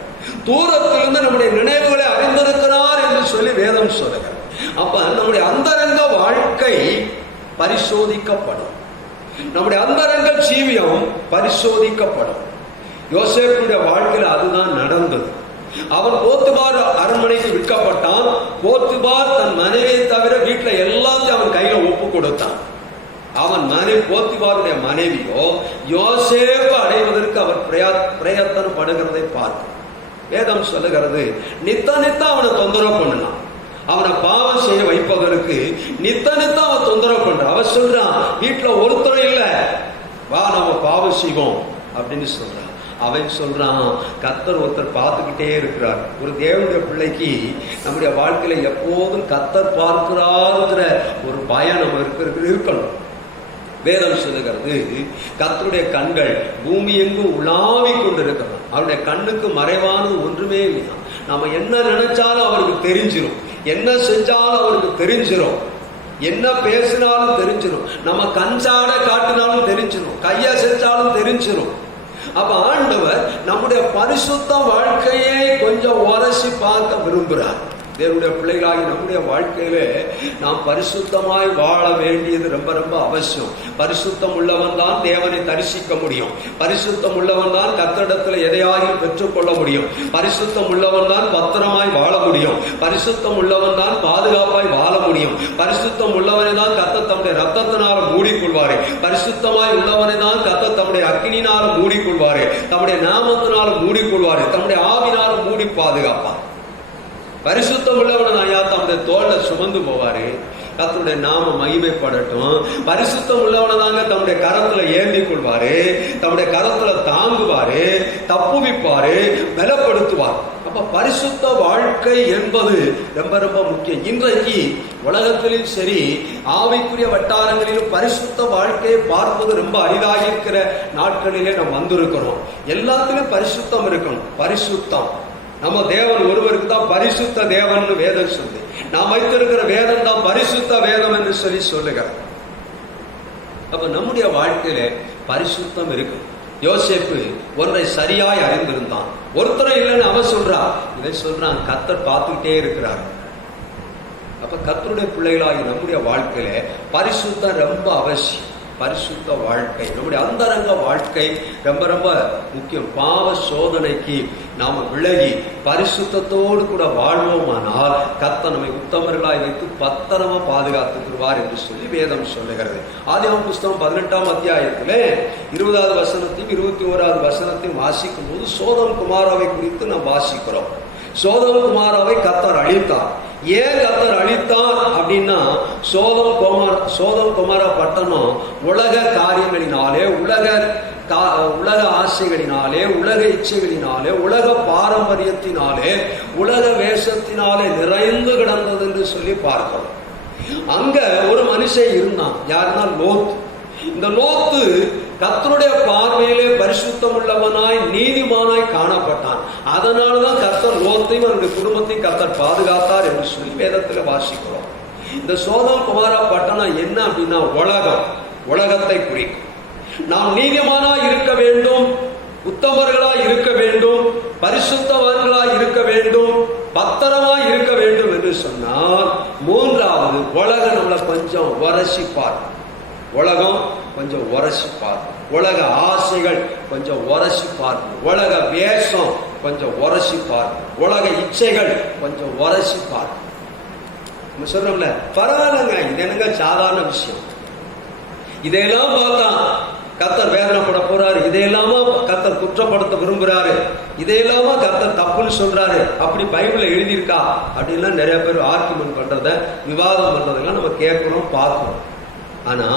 தூரத்திலிருந்து நம்முடைய நினைவுகளை அறிந்திருக்கிறார் என்று சொல்லி வேதம் சொல்லுகிறது. அப்ப நம்முடைய அந்தரங்க வாழ்க்கை பரிசோதிக்கப்படும். நம்முடைய அந்தரங்க ஜீவியம் பரிசோதிக்கப்படும். யோசேப்புடைய வாழ்க்கையில் அதுதான் நடந்தது. அவன் போத்திபார் அரண்மனைக்கு விற்கப்பட்டான். போத்திபார் தன் மனைவியை தவிர வீட்டுல எல்லாத்தையும் அவன் கையில ஒப்பு கொடுத்தான். அவன் போத்திபாருடைய மனைவியோ யோசேப்பு அடைவதற்கு அவர் பிரயத்தனம் படுகிறதை பார்க்க வேதம் சொல்லுகிறது. நித்த அவனை தொந்தரவு பண்ணலாம். அவனை பாவம் செய்ய வைப்பதற்கு நித்த அவன் தொந்தரவு பண்ற. அவன் சொல்றான், வீட்டுல ஒருத்தரும் இல்ல, வா நம்ம பாவம் செய்வோம் அப்படின்னு சொல்றான். அவன் சொல்றான், கர்த்தர் ஒருத்தர் பார்த்துக்கிட்டே இருக்கிறார். ஒரு தேவனுடைய பிள்ளைக்கு நம்முடைய வாழ்க்கையில எப்போதும் கர்த்தர் பார்க்கிறார்ங்கிற ஒரு பயம் நம்ம இருக்கணும். வேதம் சொல்லுகிறது கர்த்தருடைய கண்கள் பூமி எங்கும் உலாவி கொண்டிருக்கிறார். அவருடைய கண்ணுக்கு மறைவானது ஒன்றுமே இல்லையா. நம்ம என்ன நினைச்சாலும் அவருக்கு தெரிஞ்சிடும், என்ன செஞ்சாலும் அவருக்கு தெரிஞ்சிடும், என்ன பேசினாலும் தெரிஞ்சிடும், நம்ம கஞ்சாட காட்டினாலும் தெரிஞ்சிடும், கைய செஞ்சாலும் தெரிஞ்சிடும். அப்ப ஆண்டவர் நம்முடைய பரிசுத்த வாழ்க்கையை கொஞ்சம் உரசி பார்க்க விரும்புகிறார். தேவனுடைய பிள்ளைகளாகி நம்முடைய வாழ்க்கையில நாம் பரிசுத்தமாய் வாழ வேண்டியது ரொம்ப ரொம்ப அவசியம். பரிசுத்தம் உள்ளவன் தான் தேவனை தரிசிக்க முடியும். பரிசுத்தம் உள்ளவன் தான் கர்த்தரிடத்தில் எதையாயும் பெற்றுக்கொள்ள முடியும். பரிசுத்தம் உள்ளவன் தான் பத்திரமாய் வாழ முடியும். பரிசுத்தம் உள்ளவன் தான் பாதுகாப்பாய் வாழ முடியும். பரிசுத்தம் உள்ளவனை தான் கர்த்தர் தம்முடைய ரத்தத்தினால மூடிக்கொள்வாரு. பரிசுத்தமாய் உள்ளவனை தான் கர்த்தர் தம்முடைய அக்கினினால மூடிக்கொள்வாரு. தம்முடைய நாமத்தினால மூடிக்கொள்வாரு. தம்முடைய ஆவினால மூடி பாதுகாப்பார். பரிசுத்தம் உள்ளவன ஐயா தம்முடைய தோல்ல சுமந்து போவாரு. கர்த்தருடைய நாம மகிமைப்படட்டும். பரிசுத்தம் உள்ளவன தாங்க தம்முடைய கரத்துல ஏந்தி கொள்வாரு, தம்முடைய கரத்துல தாங்குவாரு, தப்புவிப்பாரு, பலப்படுத்துவார். அப்ப பரிசுத்த வாழ்க்கை என்பது ரொம்ப ரொம்ப முக்கியம். இன்றைக்கு உலகத்திலும் சரி ஆவிக்குரிய வட்டாரங்களிலும் பரிசுத்த வாழ்க்கையை பார்ப்பது ரொம்ப அரிதாக இருக்கிற நாட்களிலே நாம் வந்திருக்கிறோம். எல்லாத்திலும் பரிசுத்தம் இருக்கணும். பரிசுத்தம் நம்ம தேவன் ஒருவருக்கு தான் பரிசுத்த தேவன் வேதம் சொல்லி, நாம் வைத்திருக்கிற வேதம் தான் பரிசுத்த வேதம் என்று சொல்லி சொல்லுகிறார். அப்ப நம்முடைய வாழ்க்கையில பரிசுத்தம் இருக்கு. யோசேப்பு ஒன்றை சரியாய் அறிந்திருந்தான். ஒருத்தரை இல்லைன்னு அவன் சொல்றான், இதை சொல்றான், கர்த்தர் பார்த்துக்கிட்டே இருக்கிறார். அப்ப கர்த்தருடைய பிள்ளைகளாகி நம்முடைய வாழ்க்கையில பரிசுத்தம் ரொம்ப அவசியம். பரிசுத்த வாழ்க்கை நம்முடைய அந்தரங்க வாழ்க்கை ரொம்ப ரொம்ப முக்கியம். பாவ சோதனைக்கு நாம விலகி பரிசுத்தத்தோடு கூட வாழ்வோமானால் கர்த்தர் நம்மை உத்தமர்களாய் வைத்து பத்திரமா பாதுகாத்துக்குவார் என்று சொல்லி வேதம் சொல்லுகிறது. ஆதியாகமம் புஸ்தகம் 18ஆம் அத்தியாயத்திலே 20வது வசனத்தையும் 21வது வசனத்தையும் வாசிக்கும் போது சோதம் குமாராவை குறித்து நாம் வாசிக்கிறோம். சோதம் குமாராவை கர்த்தர் அழித்தார். ஏன் கர்த்தர் அழித்தார் அப்படின்னா, சோதம் குமாரா பட்டணம் உலக காரியங்களினாலே, உலக ஆசைகளினாலே, உலக இச்சைகளினாலே, உலக பாரம்பரியத்தினாலே, உலக வேஷத்தினாலே நிறைந்து கிடந்தது என்று சொல்லி பார்க்கிறோம். அங்க ஒரு மனுஷன் இருந்தான். யாருன்னா லோத். இந்த லோத்து கர்த்தருடைய பார்வையிலே பரிசுத்தம் உள்ளவனாய் நீதிமானாய் காணப்பட்டான். அதனாலதான் கர்த்தர் லோத்தையும் அவருடைய குடும்பத்தையும் கர்த்தர் பாதுகாத்தார் என்று சொல்லி வேதத்துல வாசிக்கிறோம். இந்த சோதோம் குமாரா பட்டணம் என்ன அப்படின்னா உலகத்தை குறிக்கும். நாம் நீதிமானாய் இருக்க வேண்டும், உத்தமர்களாய் இருக்க வேண்டும், பரிசுத்தவான்களாய் இருக்க வேண்டும், பத்திரமாய் இருக்க வேண்டும் என்று சொன்னால், மூன்றாவது உலகம் நம்மளை கொஞ்சம் உரசிப்பார். உலகம் கொஞ்சம் உரசிப்பார். உலக ஆசைகள் கொஞ்சம் உரசிப்பார். உலக வேஷம் கொஞ்சம் உரசிப்பார். உலக இச்சைகள் கொஞ்சம் உரசிப்பார். நம்ம சொல்றோம்ல, பரவாயில்லைங்க, இது என்னங்க சாதாரண விஷயம், இதையெல்லாம் பார்த்தா கர்த்தர் வேதனைப்பட போறாரு, இதையெல்லாமா கர்த்தர் குற்றப்படுத்த விரும்புறாரு, இதையெல்லாமா கர்த்தர் தப்புன்னு சொல்றாரு, அப்படி பைபிள்ல எழுதியிருக்கா அப்படின்லாம் நிறைய பேர் ஆர்கியூமெண்ட் பண்றத, விவாதம் பண்றதெல்லாம் நம்ம கேட்கிறோம், பார்க்கிறோம். ஆனா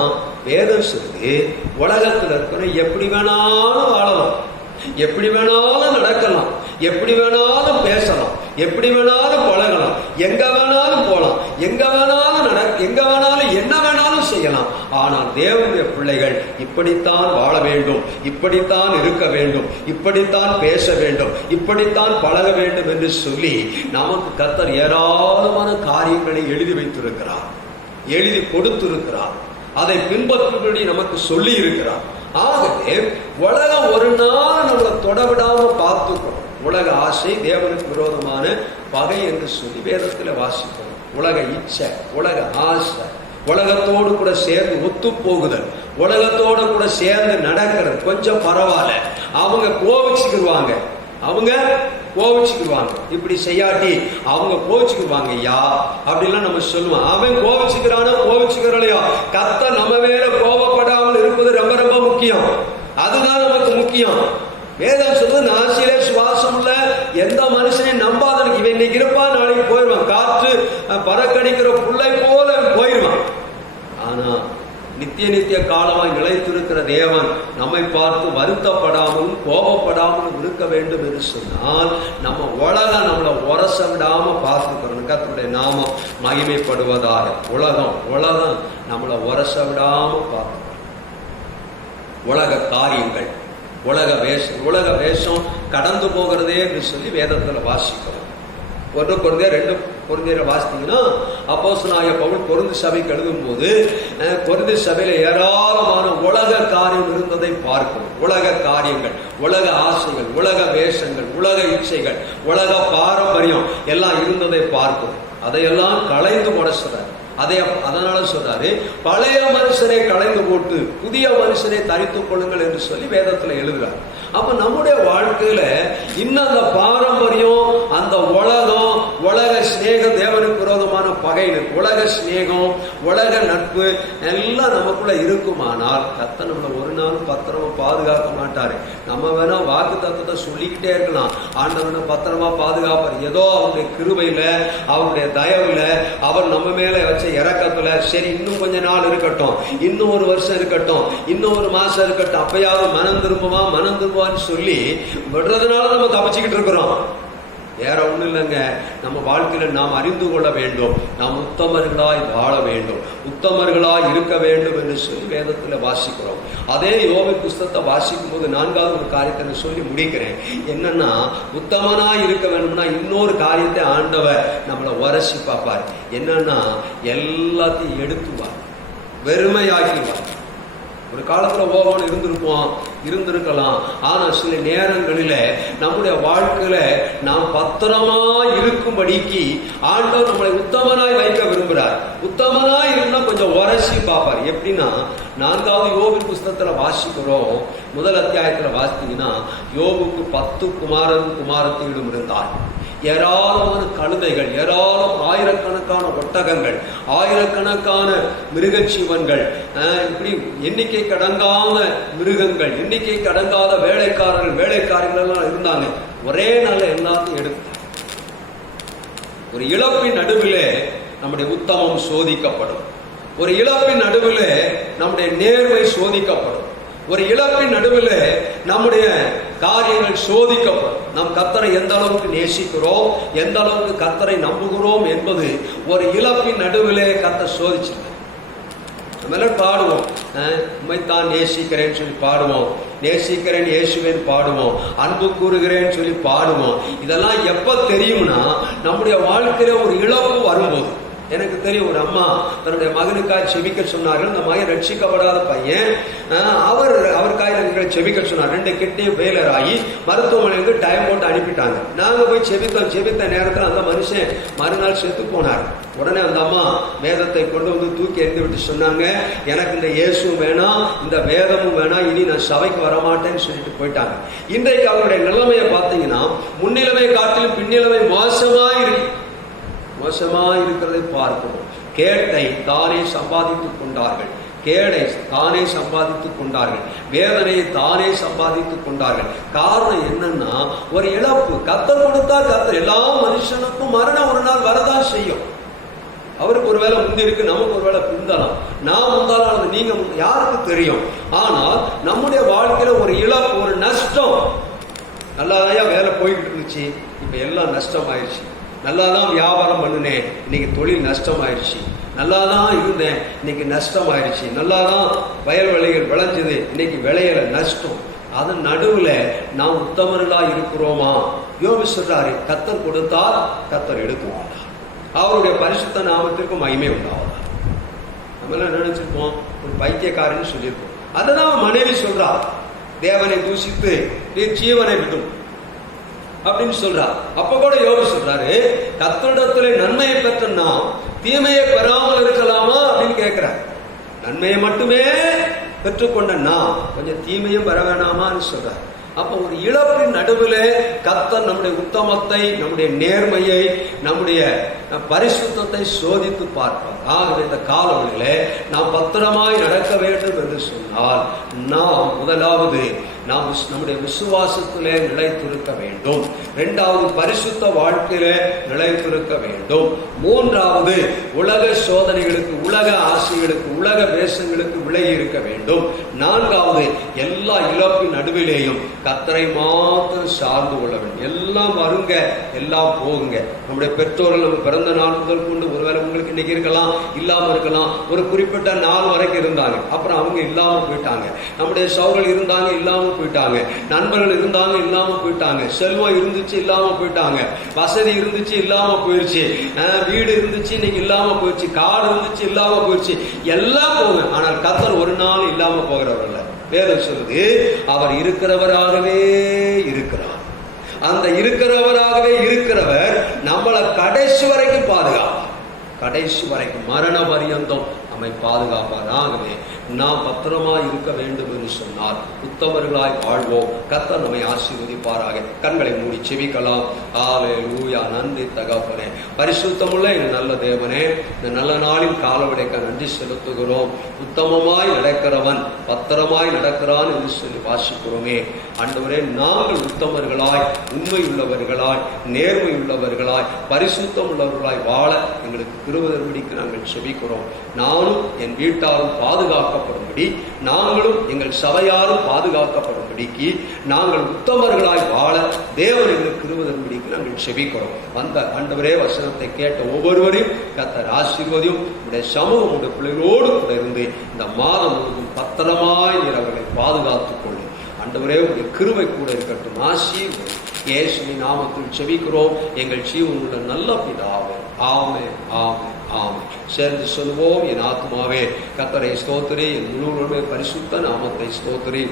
வேதம் சொல்லி உலகத்துல இருக்கிற எப்படி வேணாலும் வாழலாம், எப்படி வேணாலும் நடக்கலாம், எப்படி வேணாலும் பேசலாம், எப்படி வேணாலும் பழகலாம், எங்க வேணாலும் போலாம், எங்க வேணாலும் எங்க வேணாலும் என்ன வேணாலும் செய்யலாம். ஆனால் தேவனுடைய பிள்ளைகள் இப்படித்தான் வாழ வேண்டும், இப்படித்தான் இருக்க வேண்டும், இப்படித்தான் பேச வேண்டும், இப்படித்தான் பழக வேண்டும் என்று சொல்லி நமக்கு கர்த்தர் ஏராளமான காரியங்களை எழுதி வைத்திருக்கிறார், எழுதி கொடுத்திருக்கிறார். அதை பின்பற்றும்படி நமக்கு சொல்லி இருக்கிறார். ஆகவே உலகம் ஒரு நாள் நம்மளை தொடவிடாம பார்த்துக்கணும். உலக ஆசை தேவனுக்கு விரோதமான பகை என்று சொல்லி வேதத்தில் வாசிப்போம். உலக இச்சை, உலக ஆசை, உலகத்தோடு கூட சேர்ந்து ஒத்து போகுதல், உலகத்தோடு கூட சேர்ந்து நடக்கிறது கொஞ்சம் பரவாயில்ல, அவங்க கோவிச்சுக்குவாங்க, இப்படி செய்யாட்டி அவங்க கோவிச்சுக்குவாங்க ஐயா அப்படின்லாம் நம்ம சொல்லுவோம். அவன் கோவிச்சுக்கிறானோ கோவிச்சுக்கிறலையோ, கர்த்தர் நம்ம மேல கோபப்படாமல் இருப்பது ரொம்ப ரொம்ப முக்கியம். அதுதான் நமக்கு முக்கியம். வேதம் சொல்லுது, நாசியிலே சுவாசம் உள்ள எந்த மனுஷனையும் நம்பாதனுக்கு, இவன் இன்னைக்கு இருப்பான், நாளைக்கு போயிடுவான், காற்று பறக்கடிக்கிற புள்ளை போல போயிடுவான். ஆனா நித்திய காலமாய் நிலைத்திருக்கிற தேவன் நம்மை பார்த்து வருத்தப்படாமலும் கோபப்படாமலும் இருக்க வேண்டும் என்று சொன்னால், நம்ம உலகம் நம்மளை உரச விடாம பார்த்துக்கிறோம். கர்த்தருடைய நாமம் மகிமைப்படுவதாக. உலகம் நம்மளை உரச விடாம பார்த்துக்கிறோம். உலக காரியங்கள், உலக வேஷம் கடந்து போகிறதே என்று சொல்லி வேதத்துல வாசிக்கிறோம். 1 கொரிந்தியர் 2 கொரிந்தியரை வாசித்தீங்கன்னா, அப்போஸ்தலனாகிய பவுல் கொரிந்து சபைக்கு எழுதும் போது கொரிந்து சபையில ஏராளமான உலக காரியம் இருந்ததை பார்க்கிறோம். உலக காரியங்கள், உலக ஆசைகள், உலக வேஷங்கள், உலக இச்சைகள், உலக பாரம்பரியம் எல்லாம் இருந்ததை பார்க்கிறோம். அதையெல்லாம் களைந்து போட சொல்றாரு. அதனால சொல்றாரு, பழைய மனுஷரை களைந்து போட்டு புதிய மனுஷரை தரித்துக் கொள்ளுங்கள் என்று சொல்லி வேதத்துல எழுதுறாரு. அப்ப நம்முடைய வாழ்க்கையில இன்னும் அந்த பாரம்பரியம், அந்த உலக சிநேகம், தேவனுக்கு விரோதமான பகை, உலக சிநேகம், உலக நட்பு எல்லாம் நமக்குள்ள இருக்குமானால் கர்த்தர் நம்மளை ஒரு நாளும் பத்திரமா பாதுகாக்க மாட்டாரு. நம்ம வேணா வாக்கு தத்துவத்தை சொல்லிக்கிட்டே இருக்கலாம், ஆண்டவனை பத்திரமா பாதுகாப்பார். ஏதோ அவருடைய கிருபையில, அவருடைய தயவுல, அவர் நம்ம மேல வச்ச இறக்கத்துல, சரி இன்னும் கொஞ்ச நாள் இருக்கட்டும், இன்னும் 1 வருஷம் இருக்கட்டும், இன்னும் 1 மாசம் இருக்கட்டும், அப்பயாவது மனம் திரும்புவான்னு சொல்லி விடுறதுனால நம்ம தப்பிச்சுக்கிட்டு இருக்கிறோம். வேற ஒண்ணு இல்லைங்க. நம்ம வாழ்க்கையில நாம் அறிந்து கொள்ள வேண்டும், நாம் உத்தமர்களாய் வாழ வேண்டும், உத்தமர்களாய் இருக்க வேண்டும் என்று சொல்லி வேதத்துல வாசிக்கிறோம். அதே யோபு புஸ்தகத்தை வாசிக்கும் போது 4வது ஒரு காரியத்தை சொல்லி முடிக்கிறேன். என்னன்னா, உத்தமனாய் இருக்க வேண்டும்னா இன்னொரு காரியத்தை ஆண்டவர் நம்மளை உரசி பார்ப்பார். என்னன்னா, எல்லாத்தையும் எடுத்துவார், வெறுமையாக்கிவார். ஒரு காலத்துல ஓகோன்னு இருந்திருக்கலாம். ஆனா சில நேரங்களில நம்முடைய வாழ்க்கையில நாம் பத்திரமா இருக்கும்படிக்கு ஆண்டவர் நம்மளை உத்தமனாய் வைக்க விரும்புகிறார். உத்தமனாய் இருந்தா கொஞ்சம் உரசி பார்ப்பார். எப்படின்னா, 4வது யோபு புஸ்தகத்துல வாசிக்கிறோம். 1 அத்தியாயத்துல வாசித்தீங்கன்னா, யோபுக்கு 10 குமாரத்திகளும் இருந்தார். ஏராளமான கழுதைகள், ஆயிரக்கணக்கான ஒட்டகங்கள், ஆயிரக்கணக்கான மிருகஜீவன்கள், இப்படி எண்ணிக்கை கடங்காத மிருகங்கள், எண்ணிக்கை கடங்காத வேலைக்காரர்கள் எல்லாம் இருந்தாங்க. ஒரே நாள் எல்லாத்தையும் எடுத்தார். ஒரு இழப்பின் நடுவிலே நம்முடைய உத்தமம் சோதிக்கப்படும். ஒரு இழப்பின் நடுவிலே நம்முடைய நேர்மை சோதிக்கப்படும். ஒரு இழப்பின் நடுவில் நம்முடைய காரியங்கள் சோதிக்கப்படும். நம் கர்த்தரை எந்த அளவுக்கு நேசிக்கிறோம், எந்த அளவுக்கு கர்த்தரை நம்புகிறோம் என்பது ஒரு இழப்பின் நடுவிலே கர்த்தர் சோதிச்சிருக்க. நம்ம எல்லாம் பாடுவோம், உம்மைத்தான் நேசிக்கிறேன்னு சொல்லி பாடுவோம், நேசிக்கிறேன் இயேசுவேன் பாடுவோம், அன்பு கூறுகிறேன்னு சொல்லி பாடுவோம். இதெல்லாம் எப்ப தெரியும்னா நம்முடைய வாழ்க்கையில ஒரு இழப்பு வரும்போது. எனக்கு தெரியும், ஒரு அம்மா தன்னுடைய மகனுக்காய் செபிக்க சொன்னார்கள். அந்த மகன் ரட்சிக்கப்படாத பையன், அவருக்காக எங்களை செபிக்க சொன்னார். 2 கிட்னியும் ஃபெயிலியர் ஆகி மருத்துவமனைக்கு டைம் போட்டு அனுப்பிட்டாங்க. நாங்க போய் செபித்த நேரத்தில் அந்த மனுஷன் மறுநாள் செத்து போனார். உடனே அந்த அம்மா வேதத்தை கொண்டு வந்து தூக்கி எறிந்து விட்டு சொன்னாங்க, எனக்கு இந்த இயேசுவும் வேணாம், இந்த வேதமும் வேணாம், இனி நான் சபைக்கு வரமாட்டேன்னு சொல்லிட்டு போயிட்டாங்க. இன்றைக்கு அவருடைய நிலைமையை பார்த்தீங்கன்னா முன்னிலைமை காட்டிலும் பின்னிலைமை மோசமா இருக்கிறதை பார்க்கிறோம். கேட்டை தானே சம்பாதித்துக் கொண்டார்கள், கேடை தானே சம்பாதித்துக் கொண்டார்கள், வேதனையை தானே சம்பாதித்துக் கொண்டார்கள். காரணம் என்னன்னா ஒரு இழப்பு. கர்த்தர் கொடுத்தா கர்த்தர் எல்லா மனுஷனுக்கும் மரணம் ஒரு நாள் வரதான் செய்யும். அவருக்கு ஒருவேளை முந்தி இருக்கு, நமக்கு ஒருவேளை பிந்தலாம், நான் முந்தாலும் அது நீங்க யாருக்கு தெரியும். ஆனால் நம்முடைய வாழ்க்கையில ஒரு இழப்பு, ஒரு நஷ்டம். நல்லாதான் வேலை போய்கிட்டு இருந்துச்சு, இப்ப எல்லாம் நஷ்டம் ஆயிடுச்சு. நல்லாதான் வியாபாரம் பண்ணினேன், இன்னைக்கு தொழில் நஷ்டம் ஆயிடுச்சு. நல்லாதான் இருந்தேன், இன்னைக்கு நஷ்டம் ஆயிடுச்சு. நல்லாதான் வயல்வெளிகள் விளைஞ்சது, இன்னைக்கு விளையல நஷ்டம். அதன் நடுவுல நாம் உத்தமர்களா இருக்கிறோமா? யோபு சொல்றாரு, கர்த்தர் கொடுத்தால் கர்த்தர் எடுக்குவார், அவருடைய பரிசுத்த நாமத்திற்கு மகிமை உண்டாவதா. நம்ம எல்லாம் நினைச்சிருப்போம் ஒரு பைத்தியக்காரன்னு சொல்லியிருப்போம். அததான் மனைவி சொல்றா, தேவனை தூசித்து நீ ஜீவனை விடும் அப்படின்னு சொல்றார். அப்ப கூட யோபு சொல்றாரு, கர்த்தரிடத்திலே நன்மையை பெற்ற நாம் தீமையை பெறாமல் இருக்கலாமா அப்படின்னு கேட்கிறார். நன்மையை மட்டுமே பெற்றுக்கொண்ட நாம் கொஞ்சம் தீமையும் பெற வேணாமான்னு சொல்றார். அப்ப ஒரு இழப்பின் நடுவில் கர்த்தர் நம்முடைய உத்தமத்தை, நம்முடைய நேர்மையை, நம்முடைய பரிசுத்தத்தை சோதித்து பார்ப்பார். ஆகவே இந்த காலவழியில நாம் பத்திரமாய் நடக்க வேண்டும் என்று சொன்னால் நாம் முதலாவது நாம் நம்முடைய விசுவாசத்திலே நிலைத்திருக்க வேண்டும். 2வது பரிசுத்த வாழ்க்கையிலே நிலைத்திருக்க வேண்டும். 3வது உலக சோதனைகளுக்கு, உலக ஆசைகளுக்கு, உலக வேஷங்களுக்கு விலகி இருக்க வேண்டும். 4வது எல்லா இழப்பின் நடுவிலேயும் கர்த்தரை மாத்திரம் சார்ந்து கொள்ள வேண்டும். எல்லாம் வருங்க, எல்லாம் போகுங்க. நம்முடைய பெற்றோர்கள் நம்ம பிறந்த நாள் முதல் கொண்டு ஒருவேளை உங்களுக்கு இன்னைக்கு இருக்கலாம், இல்லாம இருக்கலாம். ஒரு குறிப்பிட்ட நாள் வரைக்கும் இருந்தாங்க, அப்புறம் அவங்க இல்லாம போயிட்டாங்க. நம்முடைய சௌர்கள் இருந்தாங்க, இல்லாம போயிட்டாங்க. நண்பர்கள் இருந்தாங்க, இல்லாம போயிட்டாங்க. செல்வம் இருந்துச்சு, இல்லாம போயிட்டாங்க. வசதி இருந்துச்சு, இல்லாம போயிருச்சு. வீடு இருந்துச்சு, இன்னைக்கு இல்லாம போயிடுச்சு. காடு இருந்துச்சு, இல்லாம போயிடுச்சு. எல்லாம் போங்க, ஆனால் கர்த்தர் ஒரு நாள் இல்லாம போகிறவர்கள். வேதம் சொல்லுது, அவர் இருக்கிறவராகவே இருக்கிறார். அந்த இருக்கிறவராகவே இருக்கிறவர் நம்மளை கடைசி வரைக்கும் பாதுகாப்பார். கடைசி வரைக்கும் மரண பரியந்தம் நம்மை பாதுகாப்பார். ஆகவே நாம் பத்திரமா இருக்க வேண்டும் என்று சொன்னால் உத்தமர்களாய் வாழ்வோம். கர்த்தர் நம்மை ஆசீர்வதிப்பாராக. கண்களை மூடி செபிக்கலாம். ஹல்லேலூயா. நன்றி தகப்பனே, பரிசுத்தமுள்ள எங்கள் நல்ல தேவனே, இந்த நல்ல நாளில் காலவடைக்க நன்றி செலுத்துகிறோம். உத்தமமாய் நடக்கிறவன் பத்திரமாய் நடக்கிறான் என்று சொல்லி வாசிக்கிறோமே. ஆண்டவரே, நாங்கள் உத்தமர்களாய், உண்மை உள்ளவர்களாய், நேர்மை உள்ளவர்களாய், பரிசுத்தம் உள்ளவர்களாய் வாழ எங்களுக்கு கிருபைதரும்படிக்கு நாங்கள் செபிக்கிறோம். நானும் என் வீட்டாரும் பாதுகாக்கப்படும்படி, நாங்களும் எங்கள் சபையாரும் பாதுகாக்கப்படும்படிக்கு நாங்கள் உத்தமர்களாய் வாழ தேவன் எங்களுக்கு கிருபைதரும்படிக்கு நாங்கள் செபிக்கிறோம். வந்த ஆண்டவரே, வசனத்தை கேட்ட ஒவ்வொருவரையும் கர்த்தர் ஆசீர்வதியும். உடைய சமூகம் உடைய பிள்ளைகளோடு கூட இருந்து இந்த மாதம் முழுவதும் பத்திரமாய் நீர் அவர்களை பாதுகாத்துக் கொள்ளும். ஆண்டவரே, உடைய கிருபை கூட இருக்கட்டும். ஆசீர்வதி. இயேசுவின் நாமத்தில் செபிக்கிறோம் எங்கள் ஜீவனுள்ள நல்ல பிதாவே. ஆமென், ஆமென், ஆமென். சேர்ந்து சொல்லுவோம். என் ஆத்மாவே கர்த்தரை ஸ்தோத்திரி, என் முழு பரிசுத்த நாமத்தை ஸ்தோத்திரி.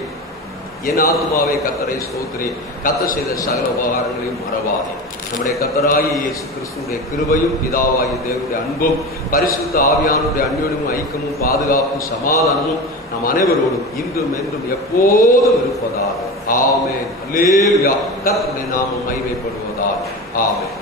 என் ஆத்மாவே கர்த்தரை ஸ்தோத்திரி, கர்த்தர் செய்த சகல உபகாரங்களையும் மறவாதே. நம்முடைய கர்த்தராகிய இயேசு கிறிஸ்துவுடைய கிருபையும், பிதாவாகிய தேவனுடைய அன்பும், பரிசுத்த ஆவியானுடைய அந்யோன்யமும், ஐக்கியமும், பாதுகாப்பும், சமாதானமும் நம் அனைவரோடும் இன்றும் என்றும் எப்போதும் இருப்பதாக. ஆமென். அல்லேலூயா. கர்த்தருடைய நாமம் மகிமைப்படுவதாக. ஆமென்.